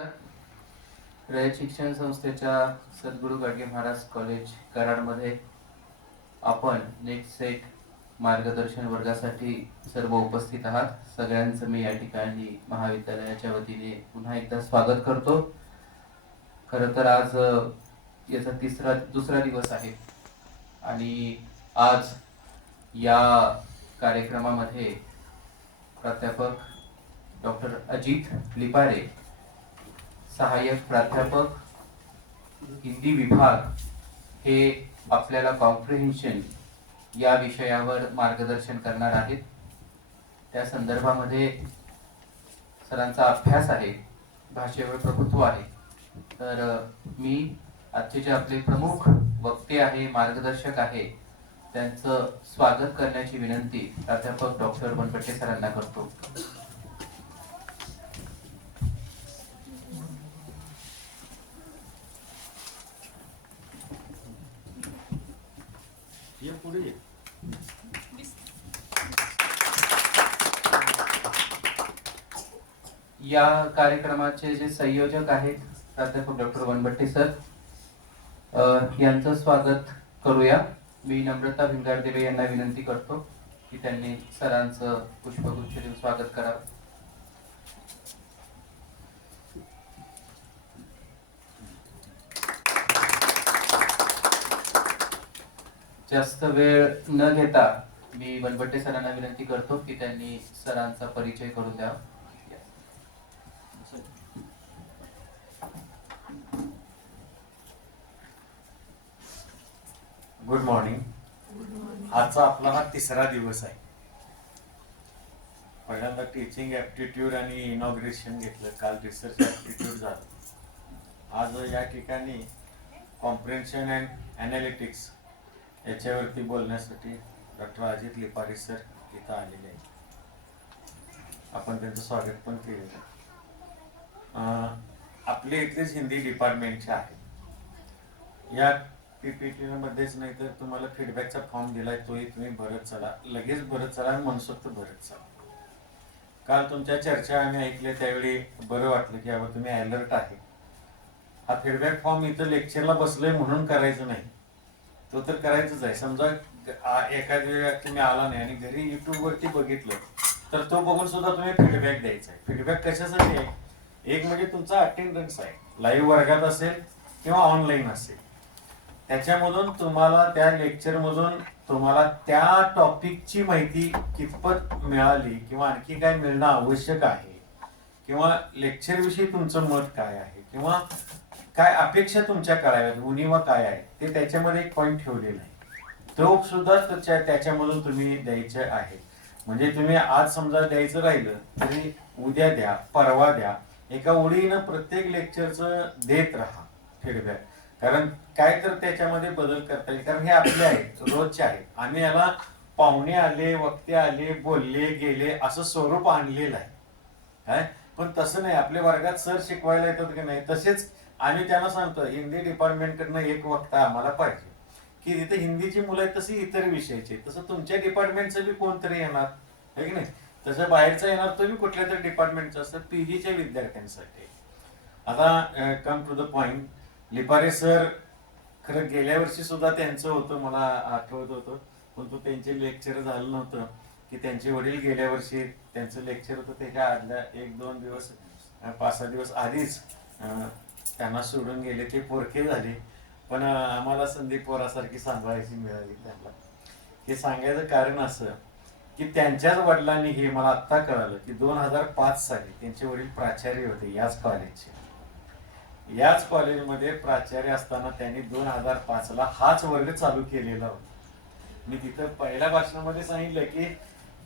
रयत शिक्षण संस्थेच्या सद्गुरू गाडगे महाराज कॉलेज कराडमध्ये आपण नेक्स्ट सेट मार्गदर्शन वर्गासाठी सर्व उपस्थित आहात. सगळ्यांचं मी या ठिकाणी महाविद्यालयाच्या वतीने पुन्हा एकदा स्वागत करतो. खरं तर आज याचा दुसरा दिवस आहे आणि आज या कार्यक्रमामध्ये प्राध्यापक डॉक्टर अजित लिपारे, सहाय्यक प्राध्यापक हिंदी विभाग, हे आपल्याला कॉम्प्रिहेन्शन या विषयावर मार्गदर्शन करणार आहेत. त्या संदर्भामध्ये सरांचा अभ्यास आहे, भाषेवर प्रभुत्व आहे. तर मी आजचे जे आपले प्रमुख वक्ते आहे, मार्गदर्शक आहे, त्यांचं स्वागत करण्याची विनंती प्राध्यापक डॉक्टर वनपट्टे सरांना करतो. पुढे या कार्यक्रमाचे जे संयोजक आहेत प्राध्यापक डॉक्टर वनपट्टे सर, यांचं स्वागत करूया. मी नम्रता भिंगारदेवे यांना विनंती करतो की त्यांनी सरांचं पुष्पगुच्छ देऊन स्वागत करावं. जास्त वेळ न घेता मी वनपट्टे सरांना विनंती करतो की त्यांनी सरांचा परिचय करून द्यावा. Good morning. आजचा आपला हा तिसरा दिवस आहे. पहिल्यांदा टीचिंग ॲप्टिट्यूड आणि इनॉग्रेशन घेतलं, काल रिसर्च ॲप्टिट्यूड झालं. आज या ठिकाणी कॉम्प्रिहेन्शन अँड ॲनालिटिक्स याच्यावरती बोलण्यासाठी डॉक्टर अजित लिपारे सर इथं आलेले आहेत. आपण त्यांचं स्वागत पण केलेलं. आपले इथलेच हिंदी डिपार्टमेंटचे आहे. या PPT मध्येच नाही तर तुम्हाला फीडबॅकचा फॉर्म दिलाय, तोही तुम्ही भरत चला, लगेच भरत चला आणि मनसोक्त भरत चला. काल तुमच्या चर्चा आम्ही ऐकल्या त्यावेळी बरं वाटलं की बाबा तुम्ही अलर्ट आहे. हा फीडबॅक फॉर्म इथं लेक्चरला बसलोय म्हणून करायचं नाही, तो तर करायचंच आहे. समजा एखाद्या वेळा तुम्ही आला नाही आणि घरी युट्यूबवरती बघितलं तर तो बघून सुद्धा तुम्ही फीडबॅक द्यायचा आहे. फीडबॅक कशासाठी आहे? एक म्हणजे तुमचा अटेंडन्स आहे, लाईव्ह वर्गात असेल किंवा ऑनलाईन असेल, त्याच्यामधून तुम्हाला त्या लेक्चरमधून तुम्हाला त्या टॉपिकची माहिती कितपत मिळाली किंवा आणखी काय मिळणं आवश्यक आहे, किंवा लेक्चरविषयी तुमचं मत काय आहे, किंवा काय अपेक्षा तुमच्या कराव्यात, उणिवा काय आहे, ते त्याच्यामध्ये एक पॉईंट ठेवलेला आहे. तो सुद्धा त्याच्यामधून तुम्ही द्यायचे आहे. म्हणजे तुम्ही आज समजा द्यायचं राहिलं तरी उद्या द्या, परवा द्या, एका ओळीनं प्रत्येक लेक्चरचं देत राहा फीडबॅक. कारण काय तर त्याच्यामध्ये बदल करता येईल. कारण हे आपले आहेत, रोजचे आहेत. आम्ही याला पाहुणे आले, वक्ते आले, बोलले गेले असं स्वरूप आणलेलं आहे काय. पण तसं नाही, आपल्या वर्गात सर शिकवायला येतात की नाही, तसेच आम्ही त्यांना सांगतो हिंदी डिपार्टमेंटकडनं एक वक्ता आम्हाला पाहिजे, की तिथे हिंदीची मुलं आहेत तशी इतर विषयाची, तसं तुमच्या डिपार्टमेंटचं बी कोणतरी येणार आहे की नाही, तसं बाहेरचं येणार तो बी कुठल्या तरी डिपार्टमेंटचं असतं PGच्या विद्यार्थ्यांसाठी. आता come to the point, Lipare sir खरं गेल्या वर्षी सुद्धा त्यांचं होतं, मला आठवत होतं, पण तो त्यांचे लेक्चर झालं नव्हतं की त्यांचे वडील गेल्या वर्षी त्यांचं लेक्चर होतं, त्याच्या आदल्या 1-2 दिवस 5-6 दिवस आधीच त्यांना सोडून गेले. ते पोरके झाले, पण आम्हाला संदीप पोरासारखी सांभाळायची मिळाली त्यांना. हे सांगायचं कारण असं की त्यांच्याच वडिलांनी, हे मला आत्ता कळालं की 2005 साली त्यांचे वडील प्राचार्य होते याच कॉलेजचे. याच कॉलेजमध्ये प्राचार्य असताना त्यांनी 2005 ला हाच वर्ग चालू केलेला होता. मी तिथं पहिल्या भाषणामध्ये सांगितलं की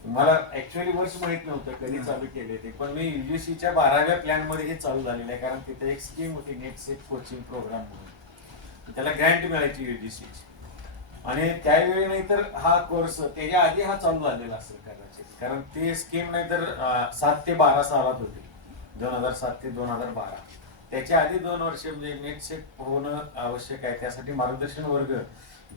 मला ऍक्च्युअली वर्ष माहित नव्हतं कधी चालू केले ते, पण मी UGCच्या 12व्या प्लॅन मध्ये हे चालू झालेलं आहे. कारण तिथे एक स्कीम होती नेट सेट कोचिंग प्रोग्राम म्हणून, त्याला ग्रँट मिळायची UGCची, आणि त्यावेळी नाही तर हा कोर्स त्याच्या आधी हा चालू झालेला असेल कदाचित. कारण ती स्कीम नाही तर 7 ते 12 सालात होती, 2007 ते 2012. त्याच्या आधी 2 वर्ष म्हणजे नेट सेट होणं आवश्यक आहे. त्यासाठी मार्गदर्शन वर्ग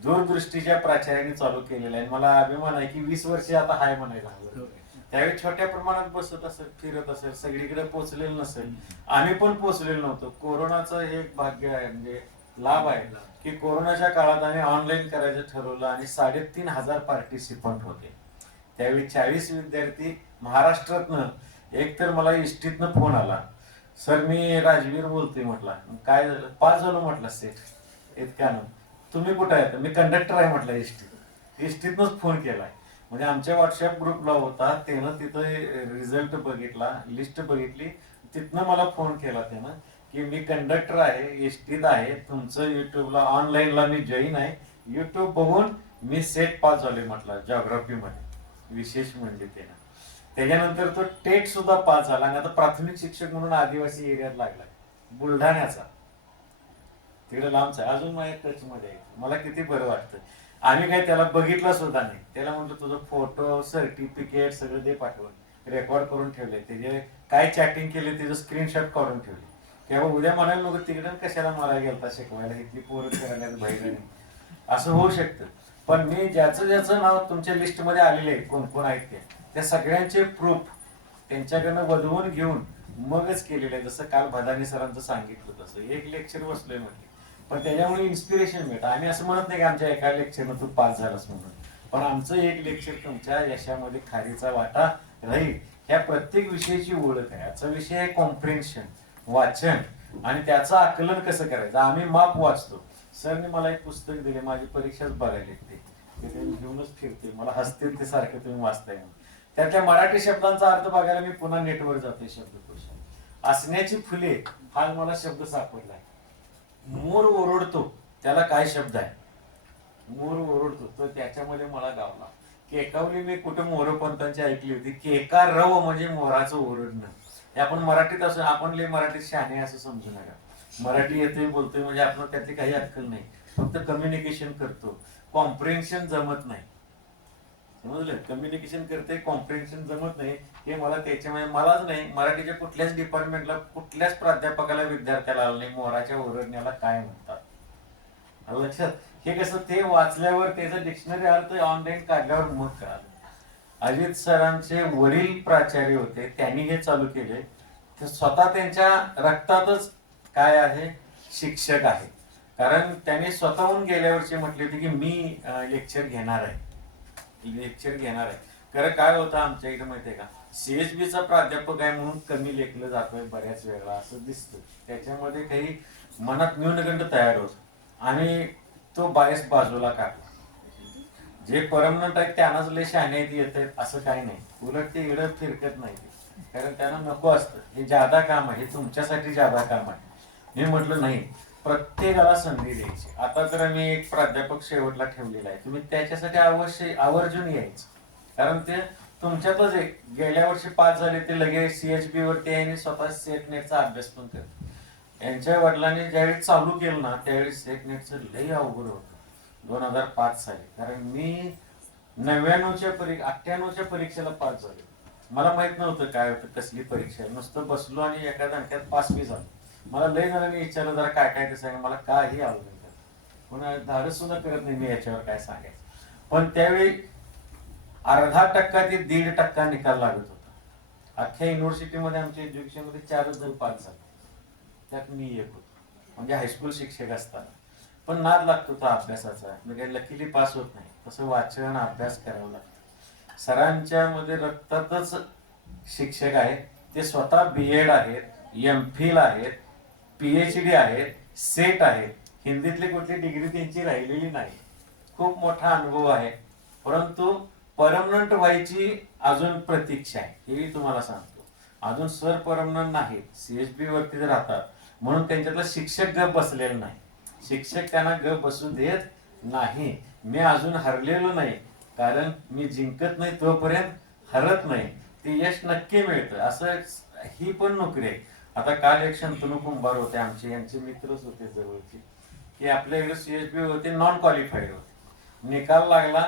दूरदृष्टीच्या प्राचार्याने चालू केलेला आहे. मला अभिमान आहे की 20 वर्षे आता हाय म्हणायला हवं. त्यावेळी छोट्या प्रमाणात बसत असेल, फिरत असेल, सगळीकडे पोहोचलेलं नसेल. आम्ही पण पोहोचलेलो नव्हतो. कोरोनाचं हे एक भाग्य आहे, म्हणजे लाभ आहे की कोरोनाच्या काळात आम्ही ऑनलाईन करायचं ठरवलं आणि 3,500 पार्टिसिपंट होते. त्यावेळी 40 विद्यार्थी महाराष्ट्रातनं. एक तर मला इष्टीतनं फोन आला, सर मी राजवीर बोलतोय. म्हटलं काय झालं? पास झालो म्हटलं सेट इतक्यानं. तुम्ही कुठं आहे? मी कंडक्टर आहे म्हटलं इष्टीतनंच फोन केलाय. म्हणजे आमच्या व्हॉट्सअप ग्रुपला होता, त्यानं तिथं रिझल्ट बघितला, लिस्ट बघितली, तिथनं मला फोन केला त्यानं की मी कंडक्टर आहे, एसटीत आहे, तुमचं युट्यूबला ऑनलाईनला मी जॉईन आहे, युट्यूब बघून मी सेट पास झाले म्हटलं जॉग्राफीमध्ये. विशेष म्हणजे त्यानं त्याच्यानंतर तो टेट सुद्धा पास झाला आणि आता प्राथमिक शिक्षक म्हणून आदिवासी एरियात लागला, बुलढाण्याचा. तिकडे लांबचा आहे, अजून माझ्या टच मध्ये आहे. मला किती बरं वाटतं. आम्ही काही त्याला बघितलं सुद्धा नाही. त्याला म्हणतो तुझं फोटो, सर्टिफिकेट सगळं दे पाठवून, रेकॉर्ड करून ठेवले, त्याचे काय चॅटिंग केले त्याचं स्क्रीनशॉट काढून ठेवले. तेव्हा उद्या म्हणायला नको तिकडे कशाला मला गेलता शिकवायला, इथली पोरं करायला बाहेर असं होऊ शकतं. पण मी ज्याचं नाव तुमच्या लिस्टमध्ये आलेले आहे, कोण कोण आहेत त्या सगळ्यांचे प्रूफ त्यांच्याकडनं वधवून घेऊन मगच केलेलं आहे. जसं काल भदानी सरांचं सांगितलं तसं एक लेक्चर बसलोय म्हटले, पण त्याच्यामुळे इन्स्पिरेशन मिळतं. आम्ही असं म्हणत नाही की आमच्या एका लेक्चरनं तू पास झालास म्हणून, पण आमचं एक लेक्चर तुमच्या यशामध्ये खारीचा वाटा राहील. ह्या प्रत्येक विषयाची ओळख आहे. याचा विषय आहे कॉम्प्रिहेन्शन, वाचन, आणि त्याचं आकलन कसं करायचं. आम्ही माप वाचतो. सरने मला एक पुस्तक दिले, माझी परीक्षाच बघायला ते घेऊनच फिरते, मला हसतील ते सारखं तुम्ही वाचताय म्हणून. त्यातल्या मराठी शब्दांचा अर्थ बघायला मी पुन्हा नेटवर जातोय शब्दकोश. असण्याची फुले हा मला शब्द सापडलाय. मोर ओरडतो, त्याला काय शब्द आहे? मोर ओरडतो, तर त्याच्यामध्ये मला गावला. केकावली मी कुठं मोरपंतांची ऐकली होती, केका रव म्हणजे मोराचं ओरडणं. हे आपण मराठीत असून आपण लय मराठीत शहाणे असं समजू नका. मराठी येते बोलतोय म्हणजे आपण त्यातली काही अक्कल नाही, फक्त कम्युनिकेशन करतो. कॉम्प्रिहेन्शन जमत नाही, समजलं? कम्युनिकेशन करते, कॉम्प्रिहेन्शन जमत नाही. हे मला त्याच्यामुळे मलाच नाही, मराठीच्या कुठल्याच डिपार्टमेंटला कुठल्याच प्राध्यापकाला विद्यार्थ्याला आलं नाही मोराच्या ओरडण्याला काय म्हणतात. लक्षात? हे कसं ते वाचल्यावर त्याचा डिक्शनरी अर्थ ऑनलाईन काढल्यावर मग कळालं. अजित सरांचे वडील प्राचार्य होते, त्यांनी हे चालू केले. ते स्वतः त्यांच्या रक्तातच काय आहे, शिक्षक आहे. कारण त्यांनी स्वतःहून गेल्या वर्षी म्हटले होते की मी लेक्चर घेणार आहे. कारण काय होतं आमच्या इकडे माहितीये का, सीएचबीचा प्राध्यापक आहे म्हणून कमी लेखलं जातोय बऱ्याच वेळा असं दिसतं. त्याच्यामध्ये काही मनात न्यूनगंड तयार होतो आणि तो बायस बाजूला काढला. जे परमनंट आहेत त्यांनाच लय शहाणे येत आहेत असं काही नाही. उलट ते इडं फिरकत नाही, कारण त्यांना नको असतं. हे जादा काम आहे, हे तुमच्यासाठी जादा काम आहे. मी म्हटलं नाही, प्रत्येकाला संधी द्यायची. आता तर आम्ही एक प्राध्यापक शेवटला ठेवलेला आहे, तुम्ही त्याच्यासाठी अवश्य आवर्जून यायचं. कारण ते तुमच्यातच एक गेल्या वर्षी पास झाले, ते लगेच सीएचबी वरती आहे आणि स्वतः सेट नेटचा अभ्यास पण करतात. यांच्या वडिलांनी ज्यावेळी चालू केलं ना त्यावेळी सेट नेटचं लय अवघड होतं 2005 साली. कारण मी 98च्या परीक्षेला पास झाले. मला माहित नव्हतं काय होतं, कसली परीक्षा. नुसतं बसलो आणि एका धडक्यात पास बी झालो. मला लय जणांनी विचारलं जरा काय काय ते सांगा, मला काही आवडत नाही, पुन्हा धाडस सुद्धा करत नाही मी याच्यावर काय सांगायचं. पण त्यावेळी 0.5% ते 1.5% निकाल लागत होता. अख्ख्या युनिव्हर्सिटीमध्ये आमच्या एज्युकेशन मध्ये 4च जण पास झाले, त्यात मी एक होतो, म्हणजे हायस्कूल शिक्षक असताना. पण नाद लागतो तो अभ्यासाचा, म्हणजे लकीली पास होत नाही. तसं वाचन अभ्यास करावं लागतं. सरांच्या मध्ये रक्तातच शिक्षक आहेत. ते स्वतः BEd आहेत, MPhil आहेत, PhD आहेत, सेट आहेत. हिंदीतली कुठली डिग्री त्यांची राहिलेली नाही. खूप मोठा अनुभव आहे. परंतु परमनंट व्हायची अजून प्रतीक्षा आहे, हे तुम्हाला सांगतो. अजून सर परमनंट नाहीत, CHB वरतीच राहतात. म्हणून त्यांच्यातला शिक्षक गप बसलेला नाही. शिक्षक त्यांना गप बसू देत नाही. मी अजून हरलेलो नाही, कारण मी जिंकत नाही तोपर्यंत हरत नाही. ते यश नक्की मिळतं. असं ही पण नोकरी आहे. आता काल एक शंतनू कुंभार होते आमचे, यांचे मित्रच होते जवळचे, की आपल्या इकडे CHB होते, नॉन क्वालिफाईड होते. निकाल लागला,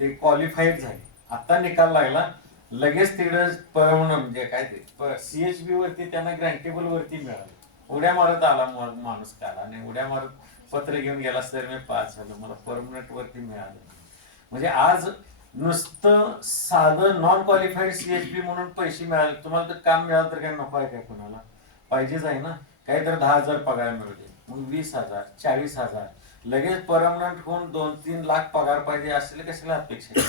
ते क्वालिफाईड झाले. आता निकाल लागला, लगेच तिकडे म्हणजे काय ते CHB वरती त्यांना ग्रँटेबल वरती मिळालं. उड्या मारत आला माणूस काल, आणि उड्या मारत पत्र घेऊन गेला, सर मी पास झालो, मला परमनंट वरती मिळालं. म्हणजे आज नुसतं साधं नॉन क्वालिफाईड CHP म्हणून पैसे मिळाले, तुम्हाला तर काम मिळालं तर काय नको आहे काय कोणाला? पाहिजेच आहे ना. काहीतरी 10,000 पगार मिळते, मग 20,000, 40,000, लगेच परमनंट होऊन 2-3 लाख पगार पाहिजे असले कशाला अपेक्षा?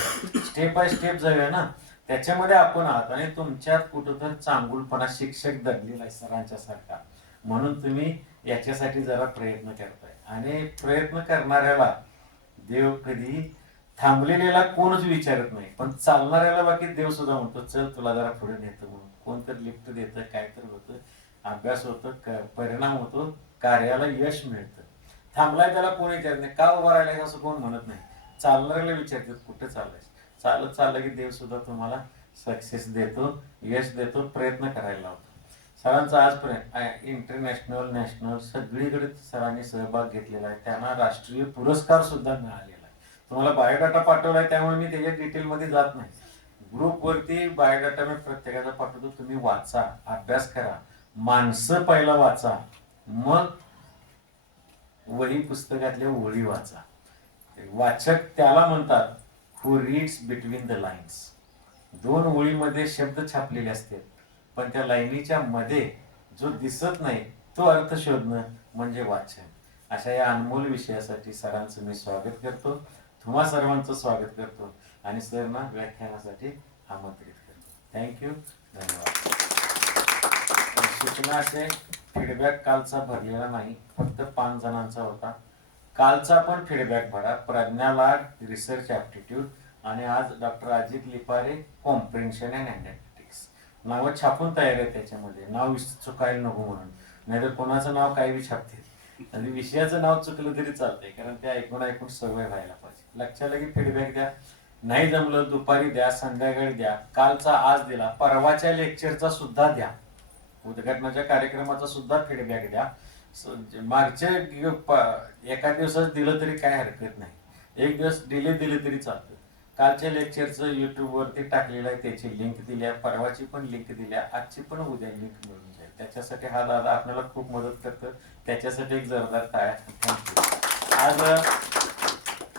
स्टेप बाय स्टेप जाऊया ना. त्याच्यामध्ये आपण आहात आणि तुमच्यात कुठं तर चांगुलपणा शिक्षक दडलेला आहे सरांच्या सारखा, म्हणून तुम्ही याच्यासाठी जरा प्रयत्न करताय. आणि प्रयत्न करणाऱ्याला देव कधी थांबलेल्याला कोणच विचारत नाही, पण चालणाऱ्याला बाकी देव सुद्धा म्हणतो चल तुला जरा पुढे नेतो म्हणून. कोणतरी लिफ्ट देतं, काय तर होतं, अभ्यास होतो, परिणाम होतो, कार्याला यश मिळतं. थांबलाय त्याला कोण विचारत नाही, का उभा राहिलाय असं कोण म्हणत नाही. चालणाऱ्याला विचारतात कुठे चाललाय. चालत चाललं की देव सुद्धा तुम्हाला सक्सेस देतो, यश देतो, प्रयत्न करायला लावतो. सरांचा आजपर्यंत इंटरनॅशनल नॅशनल सगळीकडे सरांनी सहभाग घेतलेला आहे. त्यांना राष्ट्रीय पुरस्कार सुद्धा मिळालेला आहे. तुम्हाला बायोडाटा पाठवलाय त्यामुळे मी त्याच्या डिटेलमध्ये जात नाही. ग्रुपवरती बायोडाटा मी प्रत्येकाचा पाठवतो, तुम्ही वाचा, अभ्यास करा. माणसं पहिला वाचा, मग वही पुस्तकातल्या ओळी वाचा. वाचक त्याला म्हणतात हु रीड्स बिटवीन द लाईन्स. 2 ओळीमध्ये शब्द छापलेले असतात, पण त्या लाईनीच्या मध्ये जो दिसत नाही तो अर्थ शोधणं म्हणजे वाचन. अशा या अनमोल विषयासाठी सरांचं मी स्वागत करतो, तुम्हा सर्वांचं स्वागत करतो आणि सरना व्याख्यानासाठी आमंत्रित करतो. थँक्यू, धन्यवाद. सूचना असे, फीडबॅक कालचा भरलेला नाही, फक्त 5 जणांचा होता. कालचा पण फीडबॅक भरा. प्रज्ञा लाड रिसर्च ॲप्टिट्यूड आणि आज doctor Ajit Lipare comprehension and analytics. नावं छापून तयार आहे त्याच्यामध्ये, नाव चुकायला नको म्हणून, नाहीतर कोणाचं नाव काही बी छापते आणि विषयाचं नाव चुकलं तरी चालतंय, कारण ते ऐकून ऐकून सवय व्हायला पाहिजे. लक्षात की फीडबॅक द्या. नाही जमलं दुपारी द्या, संध्याकाळी द्या. कालचा आज दिला, परवाच्या लेक्चरचा सुद्धा द्या, उद्घाटनाच्या कार्यक्रमाचा सुद्धा फीडबॅक द्या. मागच्या एका दिवसात दिलं तरी काय हरकत नाही, एक दिवस दिले तरी चालतं. कालच्या लेक्चरचं युट्यूबवरती टाकलेलं आहे, त्याची लिंक दिल्या, परवाची पण लिंक दिल्या, आजची पण उद्या लिंक मिळून जाईल. त्याच्यासाठी हा दादा आपल्याला खूप मदत करतो, त्याच्यासाठी एक जोरदार टाळ्या. थँक्यू. आज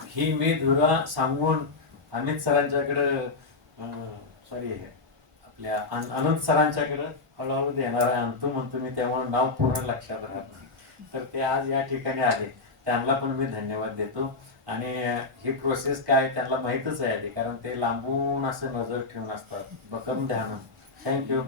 ही मी धुरा सांगून अमित सरांच्याकडं सॉरी आपल्या अनंत सरांच्याकडं हळूहळू देणार आहे. अंतू म्हणतो मी, त्यामुळे नाव पूर्ण लक्षात राहत नाही. तर ते आज या ठिकाणी आले, त्यांना पण मी धन्यवाद देतो. आणि ही प्रोसेस काय त्यांना माहीतच आहे आधी, कारण ते लांबून असं नजर ठेवून असतात. बकम ध्यान. थँक्यू.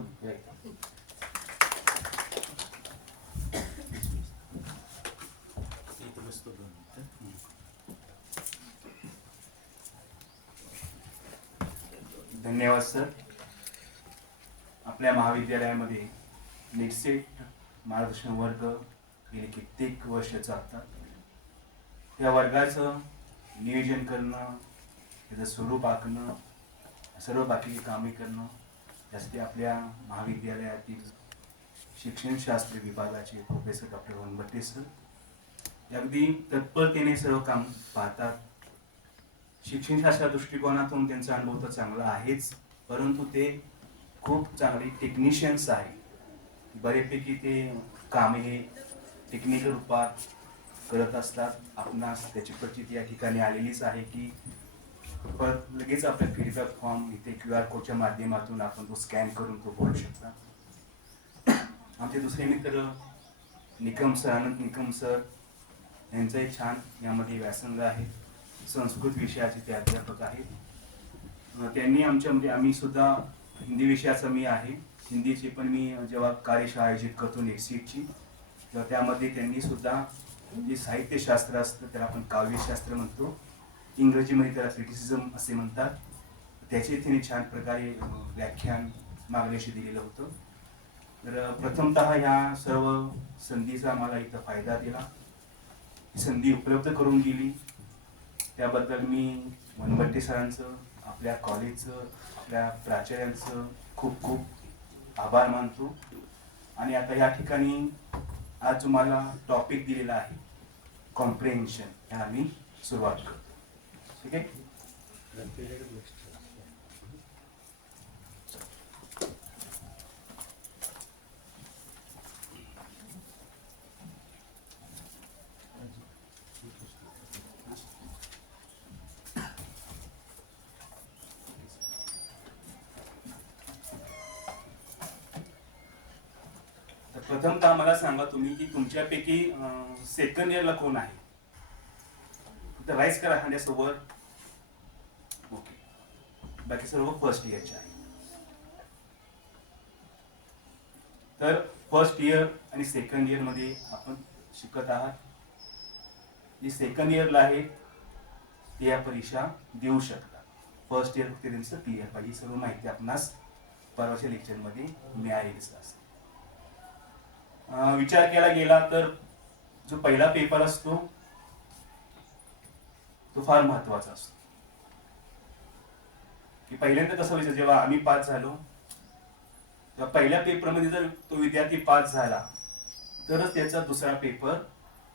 धन्यवाद सर. आपल्या महाविद्यालयामध्ये नेटसेट मार्गदर्शन वर्ग गेले कित्येक वर्ष चालतात. त्या वर्गाचं नियोजन करणं, त्याचं स्वरूप आखणं, सर्व बाकीची कामे करणं, यासाठी आपल्या महाविद्यालयातील शिक्षणशास्त्र विभागाचे प्रोफेसर डॉक्टर वनबट्टे सर अगदी तत्परतेने सर्व काम पाहतात. शिक्षणशास्त्र दृष्टिकोनातून त्यांचा अनुभव तर चांगला आहेच, परंतु ते खूप चांगले टेक्निशियन्स आहेत. बऱ्यापैकी ते कामे हे टेक्निकल रूपात करत असतात. आपणास त्याची प्रचिती या ठिकाणी आलेलीच आहे की परत लगेच आपल्या फीडबॅक फॉर्म इथे QR कोडच्या माध्यमातून आपण तो स्कॅन करून तो भरू शकता. आमचे दुसरे मित्र निकम सर, अनंत निकम सर यांचाही छान यामध्ये व्यासंग आहे. संस्कृत विषयाचे ते अध्यापक आहेत. त्यांनी आमच्यामध्ये, आम्ही सुद्धा हिंदी विषयाचा मी आहे, हिंदीची पण मी जेव्हा कार्यशाळा आयोजित करतो नेटसीटची, तर त्यामध्ये त्यांनी सुद्धा जे साहित्यशास्त्र असतं त्याला आपण काव्यशास्त्र म्हणतो, इंग्रजीमध्ये त्याला क्रिटिसिझम असे म्हणतात, त्याचे त्यांनी छान प्रकारे व्याख्यान मार्गदर्शन दिलेलं होतं. तर प्रथमतः ह्या सर्व संधीचा आम्हाला इथं फायदा दिला, संधी उपलब्ध करून दिली, त्याबद्दल मी वनबट्टे सरांचं, आपल्या कॉलेजचं, आपल्या प्राचार्यांचं खूप खूप आभार मानतो. आणि आता या ठिकाणी आज तुम्हाला टॉपिक दिलेला आहे कॉम्प्रेन्शन, ह्या आम्ही सुरुवात करतो. ठीक आहे. प्रथमतः मला सांगा तुम्ही की तुमच्यापैकी सेकंड इयरला कोण आहे? राईज करा हंड्यासोबत. ओके, बाकी सर्व फर्स्ट इयरचे आहे. तर फर्स्ट इयर आणि सेकंड इयर मध्ये आपण शिकत आहात. जे सेकंड इयरला आहेत ते या परीक्षा देऊ शकतात. फर्स्ट इयर फक्त त्यांचं क्लिअर पाहिजे. सर्व माहिती आपणास परवाच्या लेक्चरमध्ये मिळालेलीच असते. विचार केला गेला तर जो पहिला पेपर असतो तो फार महत्वाचा असतो. की पहिल्यांदा कसं व्हायचं, जेव्हा आम्ही पास झालो तेव्हा पहिल्या पेपरमध्ये जर तो विद्यार्थी पास झाला तरच त्याचा दुसरा पेपर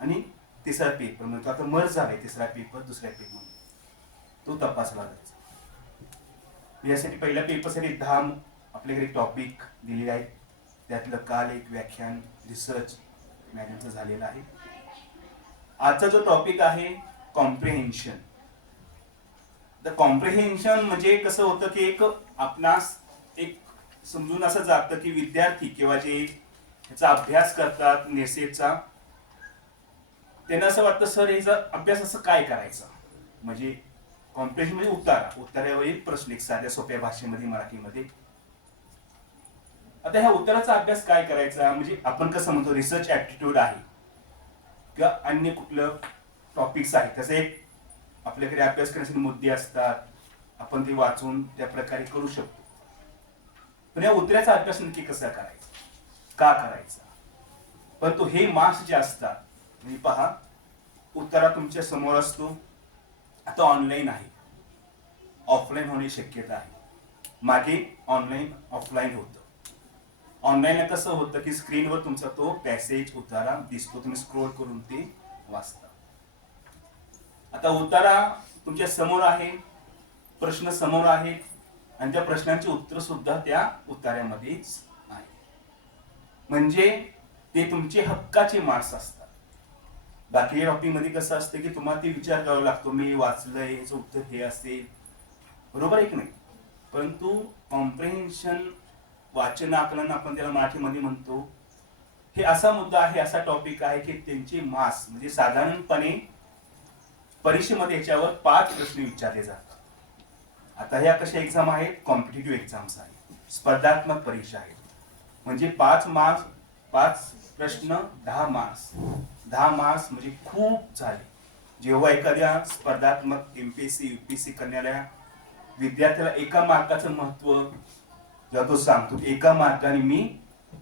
आणि तिसरा पेपर, म्हणजे आता मर्ज झालाय तिसरा पेपर दुसऱ्या पेपर मध्ये, तो तपासला जायचा. यासाठी पहिल्या पेपरसाठी 10 आपल्याकडे टॉपिक दिलेले आहेत. त्यातलं काल एक व्याख्यान रिसर्च मॅडमचं झालेलं आहे. आजचा जो टॉपिक आहे कॉम्प्रिहेन्शन. द कॉम्प्रिहेन्शन म्हणजे कसं होतं की एक आपणास एक समजून असं जातं की विद्यार्थी किंवा जे याचा अभ्यास करतात नेसेचा, त्यांना असं वाटतं सर याचा अभ्यास असं काय करायचा. म्हणजे कॉम्प्रिहेन्शन म्हणजे उत्तरावरील प्रश्न एक साध्या सोप्या भाषेमध्ये मराठीमध्ये. आता ह्या उत्तराचा अभ्यास काय करायचा, म्हणजे आपण कसं म्हणतो रिसर्च ऍप्टिट्यूड आहे किंवा अन्य कुठलं टॉपिक्स आहे, तसे एक आपल्याकडे अभ्यास करण्यासाठी मुद्दे असतात, आपण ते वाचून त्या प्रकारे करू शकतो. पण या उत्तराचा अभ्यास नक्की कसा करायचा, का करायचा. परंतु हे मार्क्स जे असतात, म्हणजे पहा उत्तरा तुमच्या समोर असतो. आता ऑनलाईन आहे, ऑफलाईन होण्याची शक्यता आहे. मागे ऑनलाईन ऑफलाईन होतं. ऑनलाईनला कसं होतं की स्क्रीनवर तुमचा तो पॅसेज उतारा दिसतो, तुम्ही स्क्रोल करून ते वाचता. आता उतारा तुमच्या समोर आहे, प्रश्न समोर आहे आणि त्या प्रश्नांची उत्तर सुद्धा त्या उतार्यामध्येच आहे. म्हणजे ते तुमचे हक्काचे मार्क्स असतात. बाकी टॉपिक मध्ये कसं असतं की तुम्हाला ते विचार करावा लागतो, मी वाचलंय याचं उत्तर हे असेल, बरोबर आहे की नाही. परंतु कॉम्प्रिहेन्शन वाचन आकलन आपण त्याला मराठीमध्ये म्हणतो, हे असा मुद्दा आहे, असा टॉपिक आहे की त्यांचे मार्क्स म्हणजे साधारणपणे परीक्षेमध्ये याच्यावर 5 प्रश्न विचारले जातात. आता ह्या कशा एक्झाम आहेत, कॉम्पिटिटिव्ह एक्झाम्स आहेत, स्पर्धात्मक परीक्षा आहेत. म्हणजे 5 मार्क्स 5 प्रश्न 10 मार्क्स. 10 मार्क्स म्हणजे खूप झाले. जेव्हा एखाद्या स्पर्धात्मक एमपीएससी यूपीएससी करणाऱ्या विद्यार्थ्याला एका मार्काचं महत्व जेव्हा तो सांगतो, एका मार्काने मी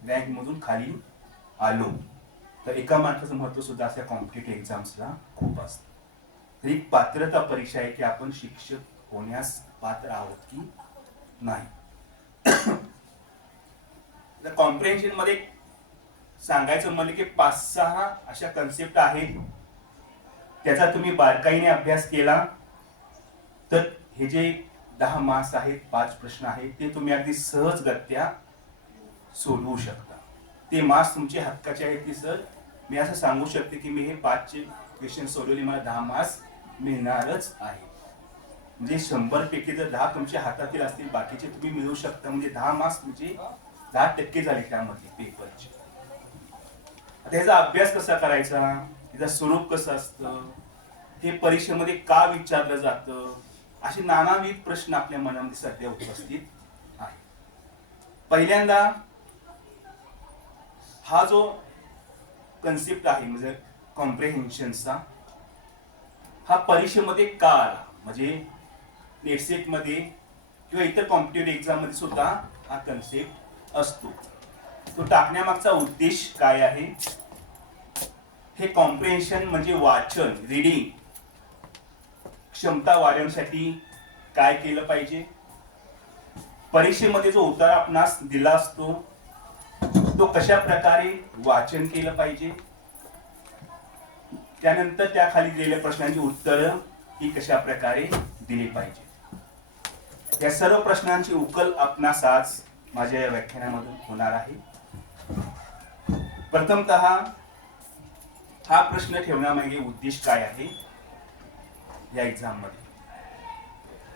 रँक मधून खाली आलो, तर एका मार्काचं महत्व सुद्धा अशा कॉम्पिटिटिव्ह एक्झाम्सला खूप असतं. तर एक पात्रता परीक्षा आहे की आपण शिक्षक होण्यास पात्र आहोत की नाही. कॉम्प्रिहेन्शन मध्ये सांगायचं म्हणजे की 5-6 अशा कन्सेप्ट आहेत, त्याचा तुम्ही बारकाईने अभ्यास केला तर हे जे 10 मार्क्स आहेत, 5 प्रश्न आहेत, ते तुम्ही अगदी सहजगत्या सोडवू शकता. ते मार्क्स तुमचे हक्काचे आहेत की सर मी असं सांगू शकते की मी हे 5 क्वेश्चन सोडवले, मला 10 मार्क्स मिळणारच आहे. म्हणजे 100 पैकी जर 10 तुमच्या हातातील असतील, बाकीचे तुम्ही मिळवू शकता. म्हणजे 10 मार्क्स म्हणजे 10% झाले त्यामध्ये पेपरचे. आता ह्याचा अभ्यास कसा करायचा, त्याचं स्वरूप कसं असतं, हे परीक्षेमध्ये का विचारलं जातं, असे नानाविध प्रश्न आपल्या मनामध्ये सध्या उपस्थित आहे. पहिल्यांदा हा जो कन्सेप्ट आहे म्हणजे कॉम्प्रिहेन्शनचा, हा परीक्षेमध्ये का आला, म्हणजे नेटसेट मध्ये किंवा इतर कॉम्पिटिटिव्ह एक्झाम मध्ये सुद्धा हा कन्सेप्ट असतो. तो टाकण्यामागचा उद्देश काय आहे. हे कॉम्प्रिहेन्शन म्हणजे वाचन, रीडिंग क्षमता वाढवण्यासाठी काय केलं पाहिजे. परीक्षेमध्ये जो उतार आपणास दिला असतो तो कशा प्रकारे वाचन केलं पाहिजे, त्यानंतर त्याखाली दिलेल्या प्रश्नांची उत्तरं ही कशा प्रकारे दिली पाहिजे. या सर्व प्रश्नांची उकल आपणास आज माझ्या या व्याख्यानामधून होणार आहे. प्रथमतः हा प्रश्न ठेवण्यामागे उद्देश काय आहे या एक्झाम मध्ये.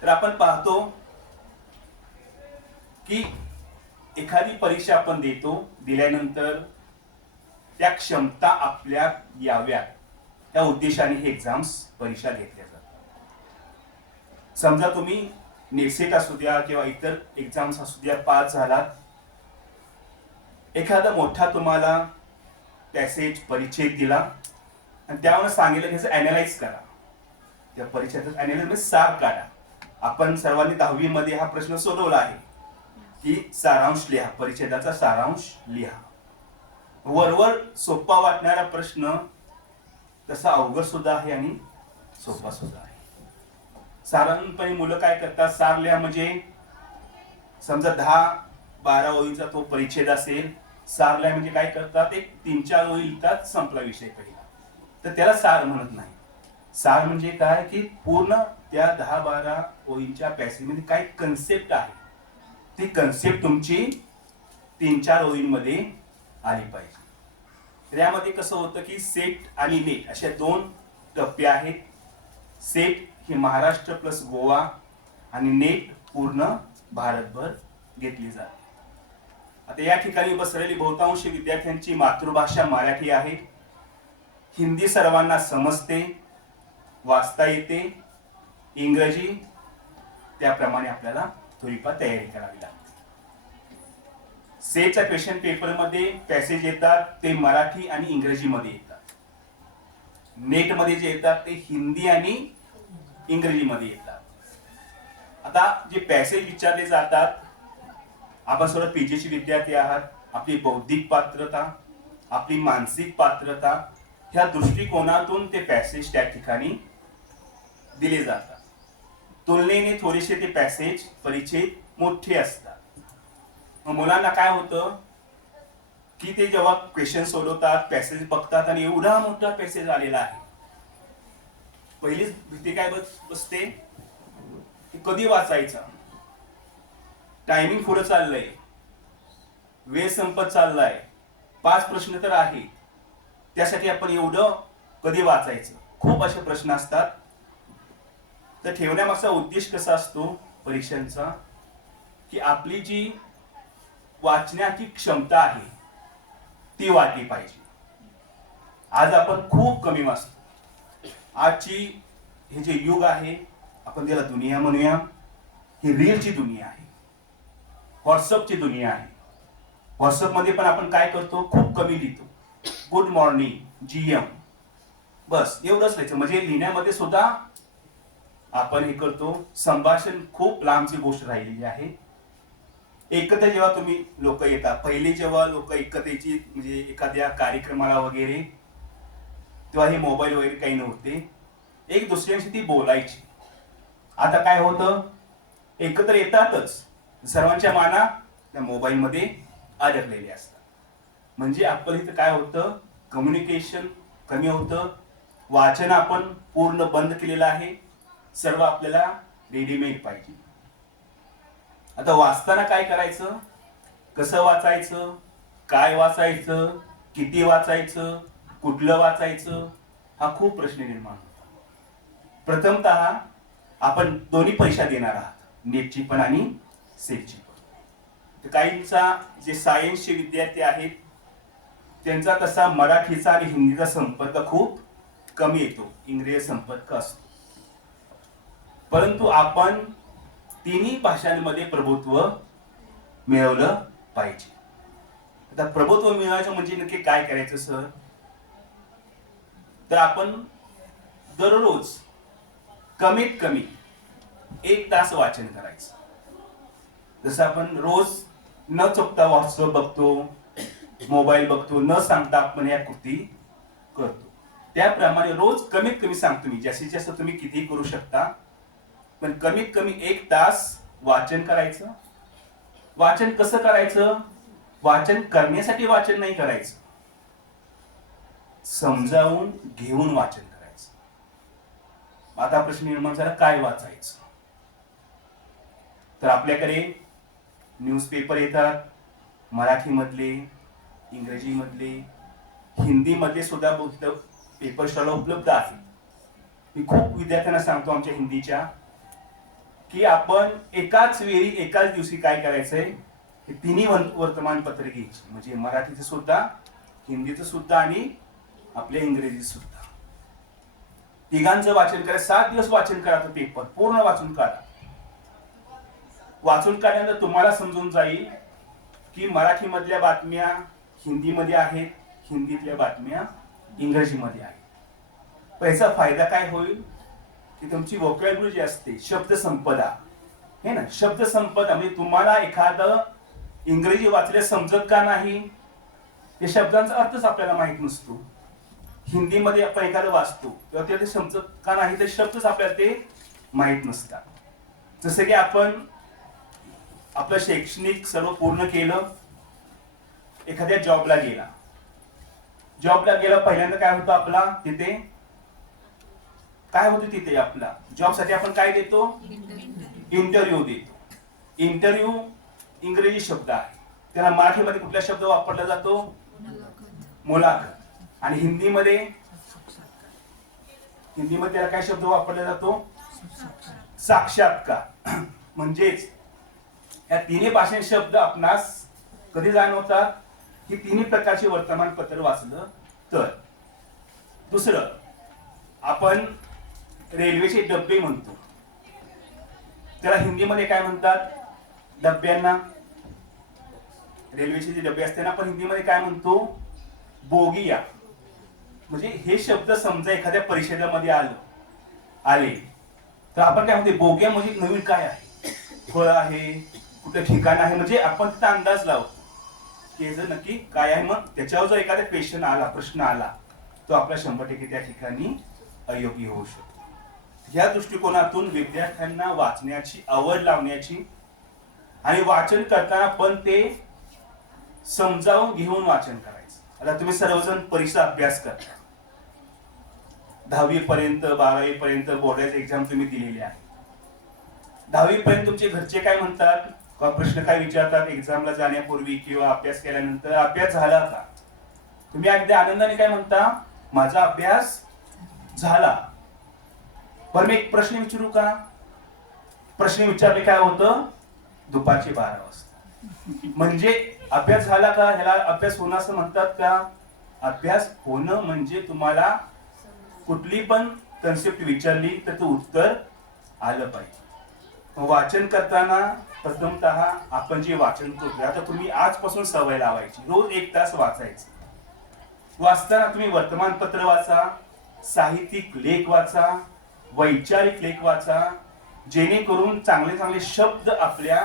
तर आपण पाहतो की एखादी परीक्षा आपण देतो, दिल्यानंतर त्या क्षमता आपल्या याव्यात त्या उद्देशाने हे एक्झाम्स परीक्षा घेतल्या जातात. समजा तुम्ही नेटसेट असू द्या किंवा इतर एक्झाम्स असू द्या पास झालात, एखादा मोठा तुम्हाला पॅसेज परिच्छेद दिला आणि त्यावर सांगितलं की अॅनालाइज करा, त्या परिच्छेदाचा अॅनालाइज म्हणजे सार काढा. आपण सर्वांनी 10वी मध्ये हा प्रश्न सोडवला आहे की सारांश लिहा, परिच्छेदाचा सारांश लिहा. वरवर सोपा वाटणारा प्रश्न तसा अवघड सुद्धा आहे आणि सोपा सुद्धा आहे. साधारणपणे मुलं काय करतात, सार लिहा म्हणजे समजा 10-12 ओळींचा तो परिच्छेद असेल, सार लिहा म्हणजे काय करतात, एक 3-4 ओळी लिहितात, संपला विषय पहिला. तर त्याला सार म्हणत नाही. सार म्हणजे काय की पूर्ण त्या 10-12 ओळींच्या पॅसेजमध्ये काय कन्सेप्ट आहे, ती कन्सेप्ट तुमची 3-4 ओळींमध्ये आली पाहिजे. तर यामध्ये कसं होतं की सेट आणि नेट अशा 2 टप्पे आहेत. सेट ही महाराष्ट्र प्लस गोवा आणि नेट पूर्ण भारतभर घेतली जाते. आता या ठिकाणी बसलेली बहुतांश विद्यार्थ्यांची मातृभाषा मराठी आहे. हिंदी सर्वांना समजते, वाचता येते, इंग्रजी त्याप्रमाणे आपल्याला थोडीफार तयारी करावी लागते. सेटच्या क्वेश्चन पेपरमध्ये पॅसेज येतात ते मराठी आणि इंग्रजीमध्ये येतात. नेटमध्ये जे येतात ते हिंदी आणि इंग्रजीमध्ये येतात. आता जे पॅसेज विचारले जातात, आपण सर्व पीजीचे विद्यार्थी आहात, आपली बौद्धिक पात्रता, आपली मानसिक पात्रता ह्या दृष्टिकोनातून ते पॅसेज त्या ठिकाणी दिले जातात. तुलनेने थोडेसे ते पॅसेज परिच्छेद मोठे असतात. मग मुलांना काय होतं की ते जेव्हा क्वेश्चन सोडवतात, पॅसेज बघतात आणि एवढा मोठा पॅसेज आलेला आहे, पहिलीच भीती काय बसते की कधी वाचायचा, टायमिंग पुढे चाललंय, वेळ संपत चाललाय, 5 प्रश्न तर आहे, त्यासाठी आपण एवढं कधी वाचायचं, खूप असे प्रश्न असतात. तर ठेवण्यामागचा उद्देश कसा असतो परीक्षांचा की आपली जी वाचण्याची क्षमता आहे ती वाढली पाहिजे. आज आपण खूप कमी वाचतो. आजची हे जे युग आहे, आपण त्याला दुनिया म्हणूया, ही रीलची दुनिया आहे, व्हॉट्सअपची दुनिया आहे. व्हॉट्सअपमध्ये पण आपण काय करतो, खूप कमी लिहितो, गुड मॉर्निंग GM, बस एवढंच लिहायचं. म्हणजे लिहिण्यामध्ये सुद्धा आपण हे करतो, संभाषण खूप लांबची गोष्ट राहिलेली आहे. एकत्र जेव्हा तुम्ही लोक येतात, पहिले जेव्हा लोक एकत्र यायची म्हणजे एखाद्या कार्यक्रमाला वगैरे, तेव्हा हे मोबाईल वगैरे काही नव्हते, एक दुसऱ्यांशी ती बोलायची. आता काय होतं, एकत्र येतातच, सर्वांच्या माना त्या मोबाईलमध्ये अडकलेले असतात. म्हणजे आपलं इथं काय होतं, कम्युनिकेशन कमी होतं. वाचन आपण पूर्ण बंद केलेलं आहे, सर्व आपल्याला रेडीमेड पाहिजे. आता वाचताना काय करायचं, कसं वाचायचं, काय वाचायचं, किती वाचायचं, कुठलं वाचायचं, हा खूप प्रश्न निर्माण होतो. प्रथमतः आपण दोन्ही परीक्षा देणार आहात, नेटची पण आणि सेटची पण. तर काहींचा जे सायन्सचे विद्यार्थी आहेत त्यांचा तसा मराठीचा आणि हिंदीचा संपर्क खूप कमी येतो, इंग्रजी संपर्क असतो. परंतु आपण तिन्ही भाषांमध्ये प्रभुत्व मिळवलं पाहिजे. आता प्रभुत्व मिळवायचं म्हणजे नक्की काय करायचं सर, तर आपण दररोज कमीत कमी 1 तास वाचन करायचं. जसं आपण रोज न चुकता व्हॉट्सअप बघतो, मोबाईल बघतो, न सांगता आपण या कृती करतो, त्याप्रमाणे रोज कमीत कमी सांगतो मी, जास्तीत जास्त तुम्ही कितीही करू शकता, पण कमीत कमी 1 तास वाचन करायचं. वाचन कसं करायचं, वाचन करण्यासाठी वाचन नाही करायचं, समजावून घेऊन वाचन करायचं. आता प्रश्न निर्माण झाला, काय वाचायचं, तर आपल्याकडे न्यूजपेपर येतात, मराठीमधले, इंग्रजीमधले, हिंदीमध्ये सुद्धा पेपर स्टॉल उपलब्ध आहेत. मी खूप विद्यार्थ्यांना सांगतो आमच्या हिंदीच्या की आपण एकाच वेळी एकाच दिवशी काय करायचंय, हे तिन्ही वर्तमानपत्र घ्यायची, म्हणजे मराठीचे सुद्धा हिंदीचं सुद्धा आणि आपल्या इंग्रजीचं सुद्धा. तिघांचं वाचन करा. 7 दिवस वाचन करा तो पेपर पूर्ण वाचून काढा. वाचून काढल्यानंतर तुम्हाला समजून जाईल की मराठीमधल्या बातम्या हिंदीमध्ये आहेत, हिंदीतल्या बातम्या इंग्रजीमध्ये आहेत. पण याचा फायदा काय होईल की तुमची व्होकॅब्युलरी जी असते, शब्दसंपदा हे ना, शब्दसंपदा म्हणजे तुम्हाला एखादं इंग्रजी वाचले समजत का नाही, ते शब्दांचा अर्थच आपल्याला माहित नसतो. हिंदीमध्ये आपण एखादं वाचतो तेव्हा ते समजत का नाही, ते शब्दच आपल्याला ते माहित नसतात. जसं की आपण आपलं शैक्षणिक सर्व पूर्ण केलं, एखाद्या जॉबला गेला. जॉबला गेला पहिल्यांदा काय होतं आपला तिथे, काय होतं तिथे आपला जॉबसाठी आपण काय देतो, इंटरव्ह्यू देतो. इंटरव्ह्यू इंग्रजी शब्द आहे, त्याला मराठीमध्ये कुठला शब्द वापरला जातो, मुलाखत. आणि हिंदीमध्ये त्याला काय शब्द वापरला जातो, साक्षात्कार. म्हणजेच या तिन्ही भाषेचे शब्द आपणास कधी जाणवतात की तिन्ही प्रकारचे वर्तमानपत्र वाचलं तर. दुसरं, आपण रेल्वेचे डबे म्हणतो, त्याला हिंदीमध्ये काय म्हणतात, डब्यांना. रेल्वेचे जे डबे असते ना, आपण हिंदीमध्ये काय म्हणतो, बोगिया. म्हणजे हे शब्द समजा एखाद्या परिषदेमध्ये आले तर आपण काय म्हणतो, बोग्या म्हणजे नवीन काय आहे, फळ आहे, कुठलं ठिकाण आहे, म्हणजे आपण तिथं अंदाज लावतो की जर नक्की काय आहे. मग त्याच्यावर जर एखादा प्रश्न आला तो आपला 100% त्या ठिकाणी अयोग्य होऊ शकतो. या दृष्टिकोनातून विद्यार्थ्यांना वाचण्याची आवड लावण्याची आणि वाचन करताना पण ते समजावून घेऊन वाचन करायचं. आता तुम्ही सर्वजण परीक्षा अभ्यास करता, 10वी पर्यंत 12वी पर्यंत बोर्डाची एक्झाम तुम्ही दिलेली आहे. 10वी पर्यंत तुमचे घरचे काय म्हणतात, प्रश्न काय विचारतात एक्झामला जाण्यापूर्वी किंवा अभ्यास केल्यानंतर, अभ्यास झाला का. तुम्ही अगदी आनंदाने काय म्हणता, माझा अभ्यास झाला. पण मी एक प्रश्न विचारू का, प्रश्न विचारले काय होतं, दुपारचे 12 वाजता. म्हणजे अभ्यास झाला का, ह्याला अभ्यास होणं असं म्हणतात का. अभ्यास होणं म्हणजे तुम्हाला कुठली पण कन्सेप्ट विचारली तर ते उत्तर आलं पाहिजे. वाचन करताना प्रथमतः आपण जे वाचन करतो, आता तुम्ही आजपासून सवय लावायची, रोज 1 तास वाचायचं. वाचताना तुम्ही वर्तमानपत्र वाचा, साहित्यिक लेख वाचा, वैचारिक लेख वाचा, जेणेकरून चांगले चांगले शब्द आपल्या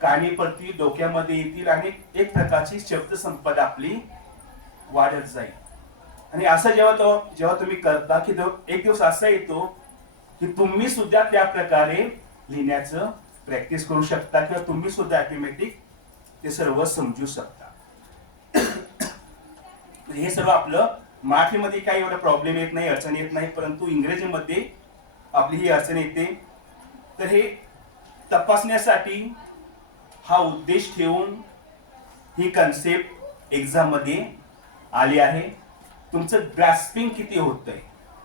कानीपरती डोक्यामध्ये येतील आणि एक प्रकारची शब्दसंपदा आपली वाढत जाईल. आणि असं जेव्हा तुम्ही करता की एक दिवस असा येतो की तुम्ही सुद्धा त्या प्रकारे लिहिण्याचं प्रॅक्टिस करू शकता किंवा तुम्ही सुद्धा ऑटोमॅटिक ते सर्व समजू शकता. हे सर्व आपलं मराठीमध्ये काही एवढा प्रॉब्लेम येत नाही, अडचण येत नाही, परंतु इंग्रजीमध्ये आपली ही अडचण येते. तर हे तपासण्यासाठी हा उद्देश ठेवून ही कन्सेप्ट एक्झाम मध्ये आली आहे. तुमचं ग्रास्पिंग किती होतंय,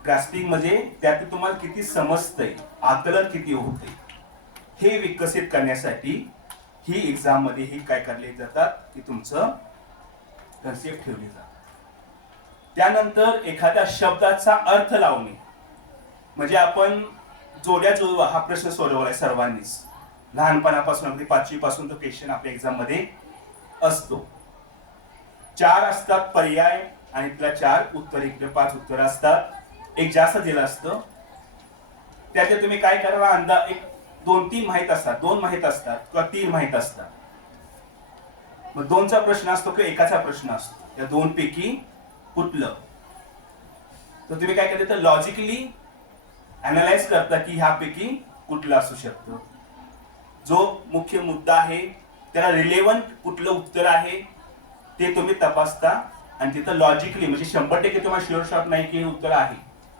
ग्रास्पिंग म्हणजे त्यात तुम्हाला किती समजतंय, आकलन किती होतंय, हे विकसित करण्यासाठी ही एक्झाम मध्ये ही काय करले जातात की तुमचं कन्सेप्ट ठेवले जातात. त्यानंतर एखाद्या शब्दाचा अर्थ लावणे, म्हणजे आपण जोड्या जुळवा हा प्रश्न सोडवलाय सर्वांनीच. लहानपणापासून अगदी 5वी पासून तो क्वेश्चन आपल्या एक्झाम मध्ये असतो. 4 असतात पर्याय आणि त्याला 4 उत्तर, इकडे 5 उत्तर असतात. एक जास्त दिलं असतं, त्यातले तुम्ही काय करा, अंदाज एक 2-3 माहित असतात, 2 माहित असतात किंवा 3 माहित असतात. मग 2चा प्रश्न असतो किंवा 1चा प्रश्न असतो, त्या 2 पैकी कुठलं. तर तुम्ही काय करता, तर लॉजिकली अनालाइज करता की ह्यापैकी कुठलं असू शकतं. जो मुख्य मुद्दा आहे त्याला रिलेव्हंट कुठलं उत्तर आहे ते तुम्ही तपासता आणि तिथं लॉजिकली, म्हणजे 100% तुम्हाला शुअर शॉट नाही की हे उत्तर आहे,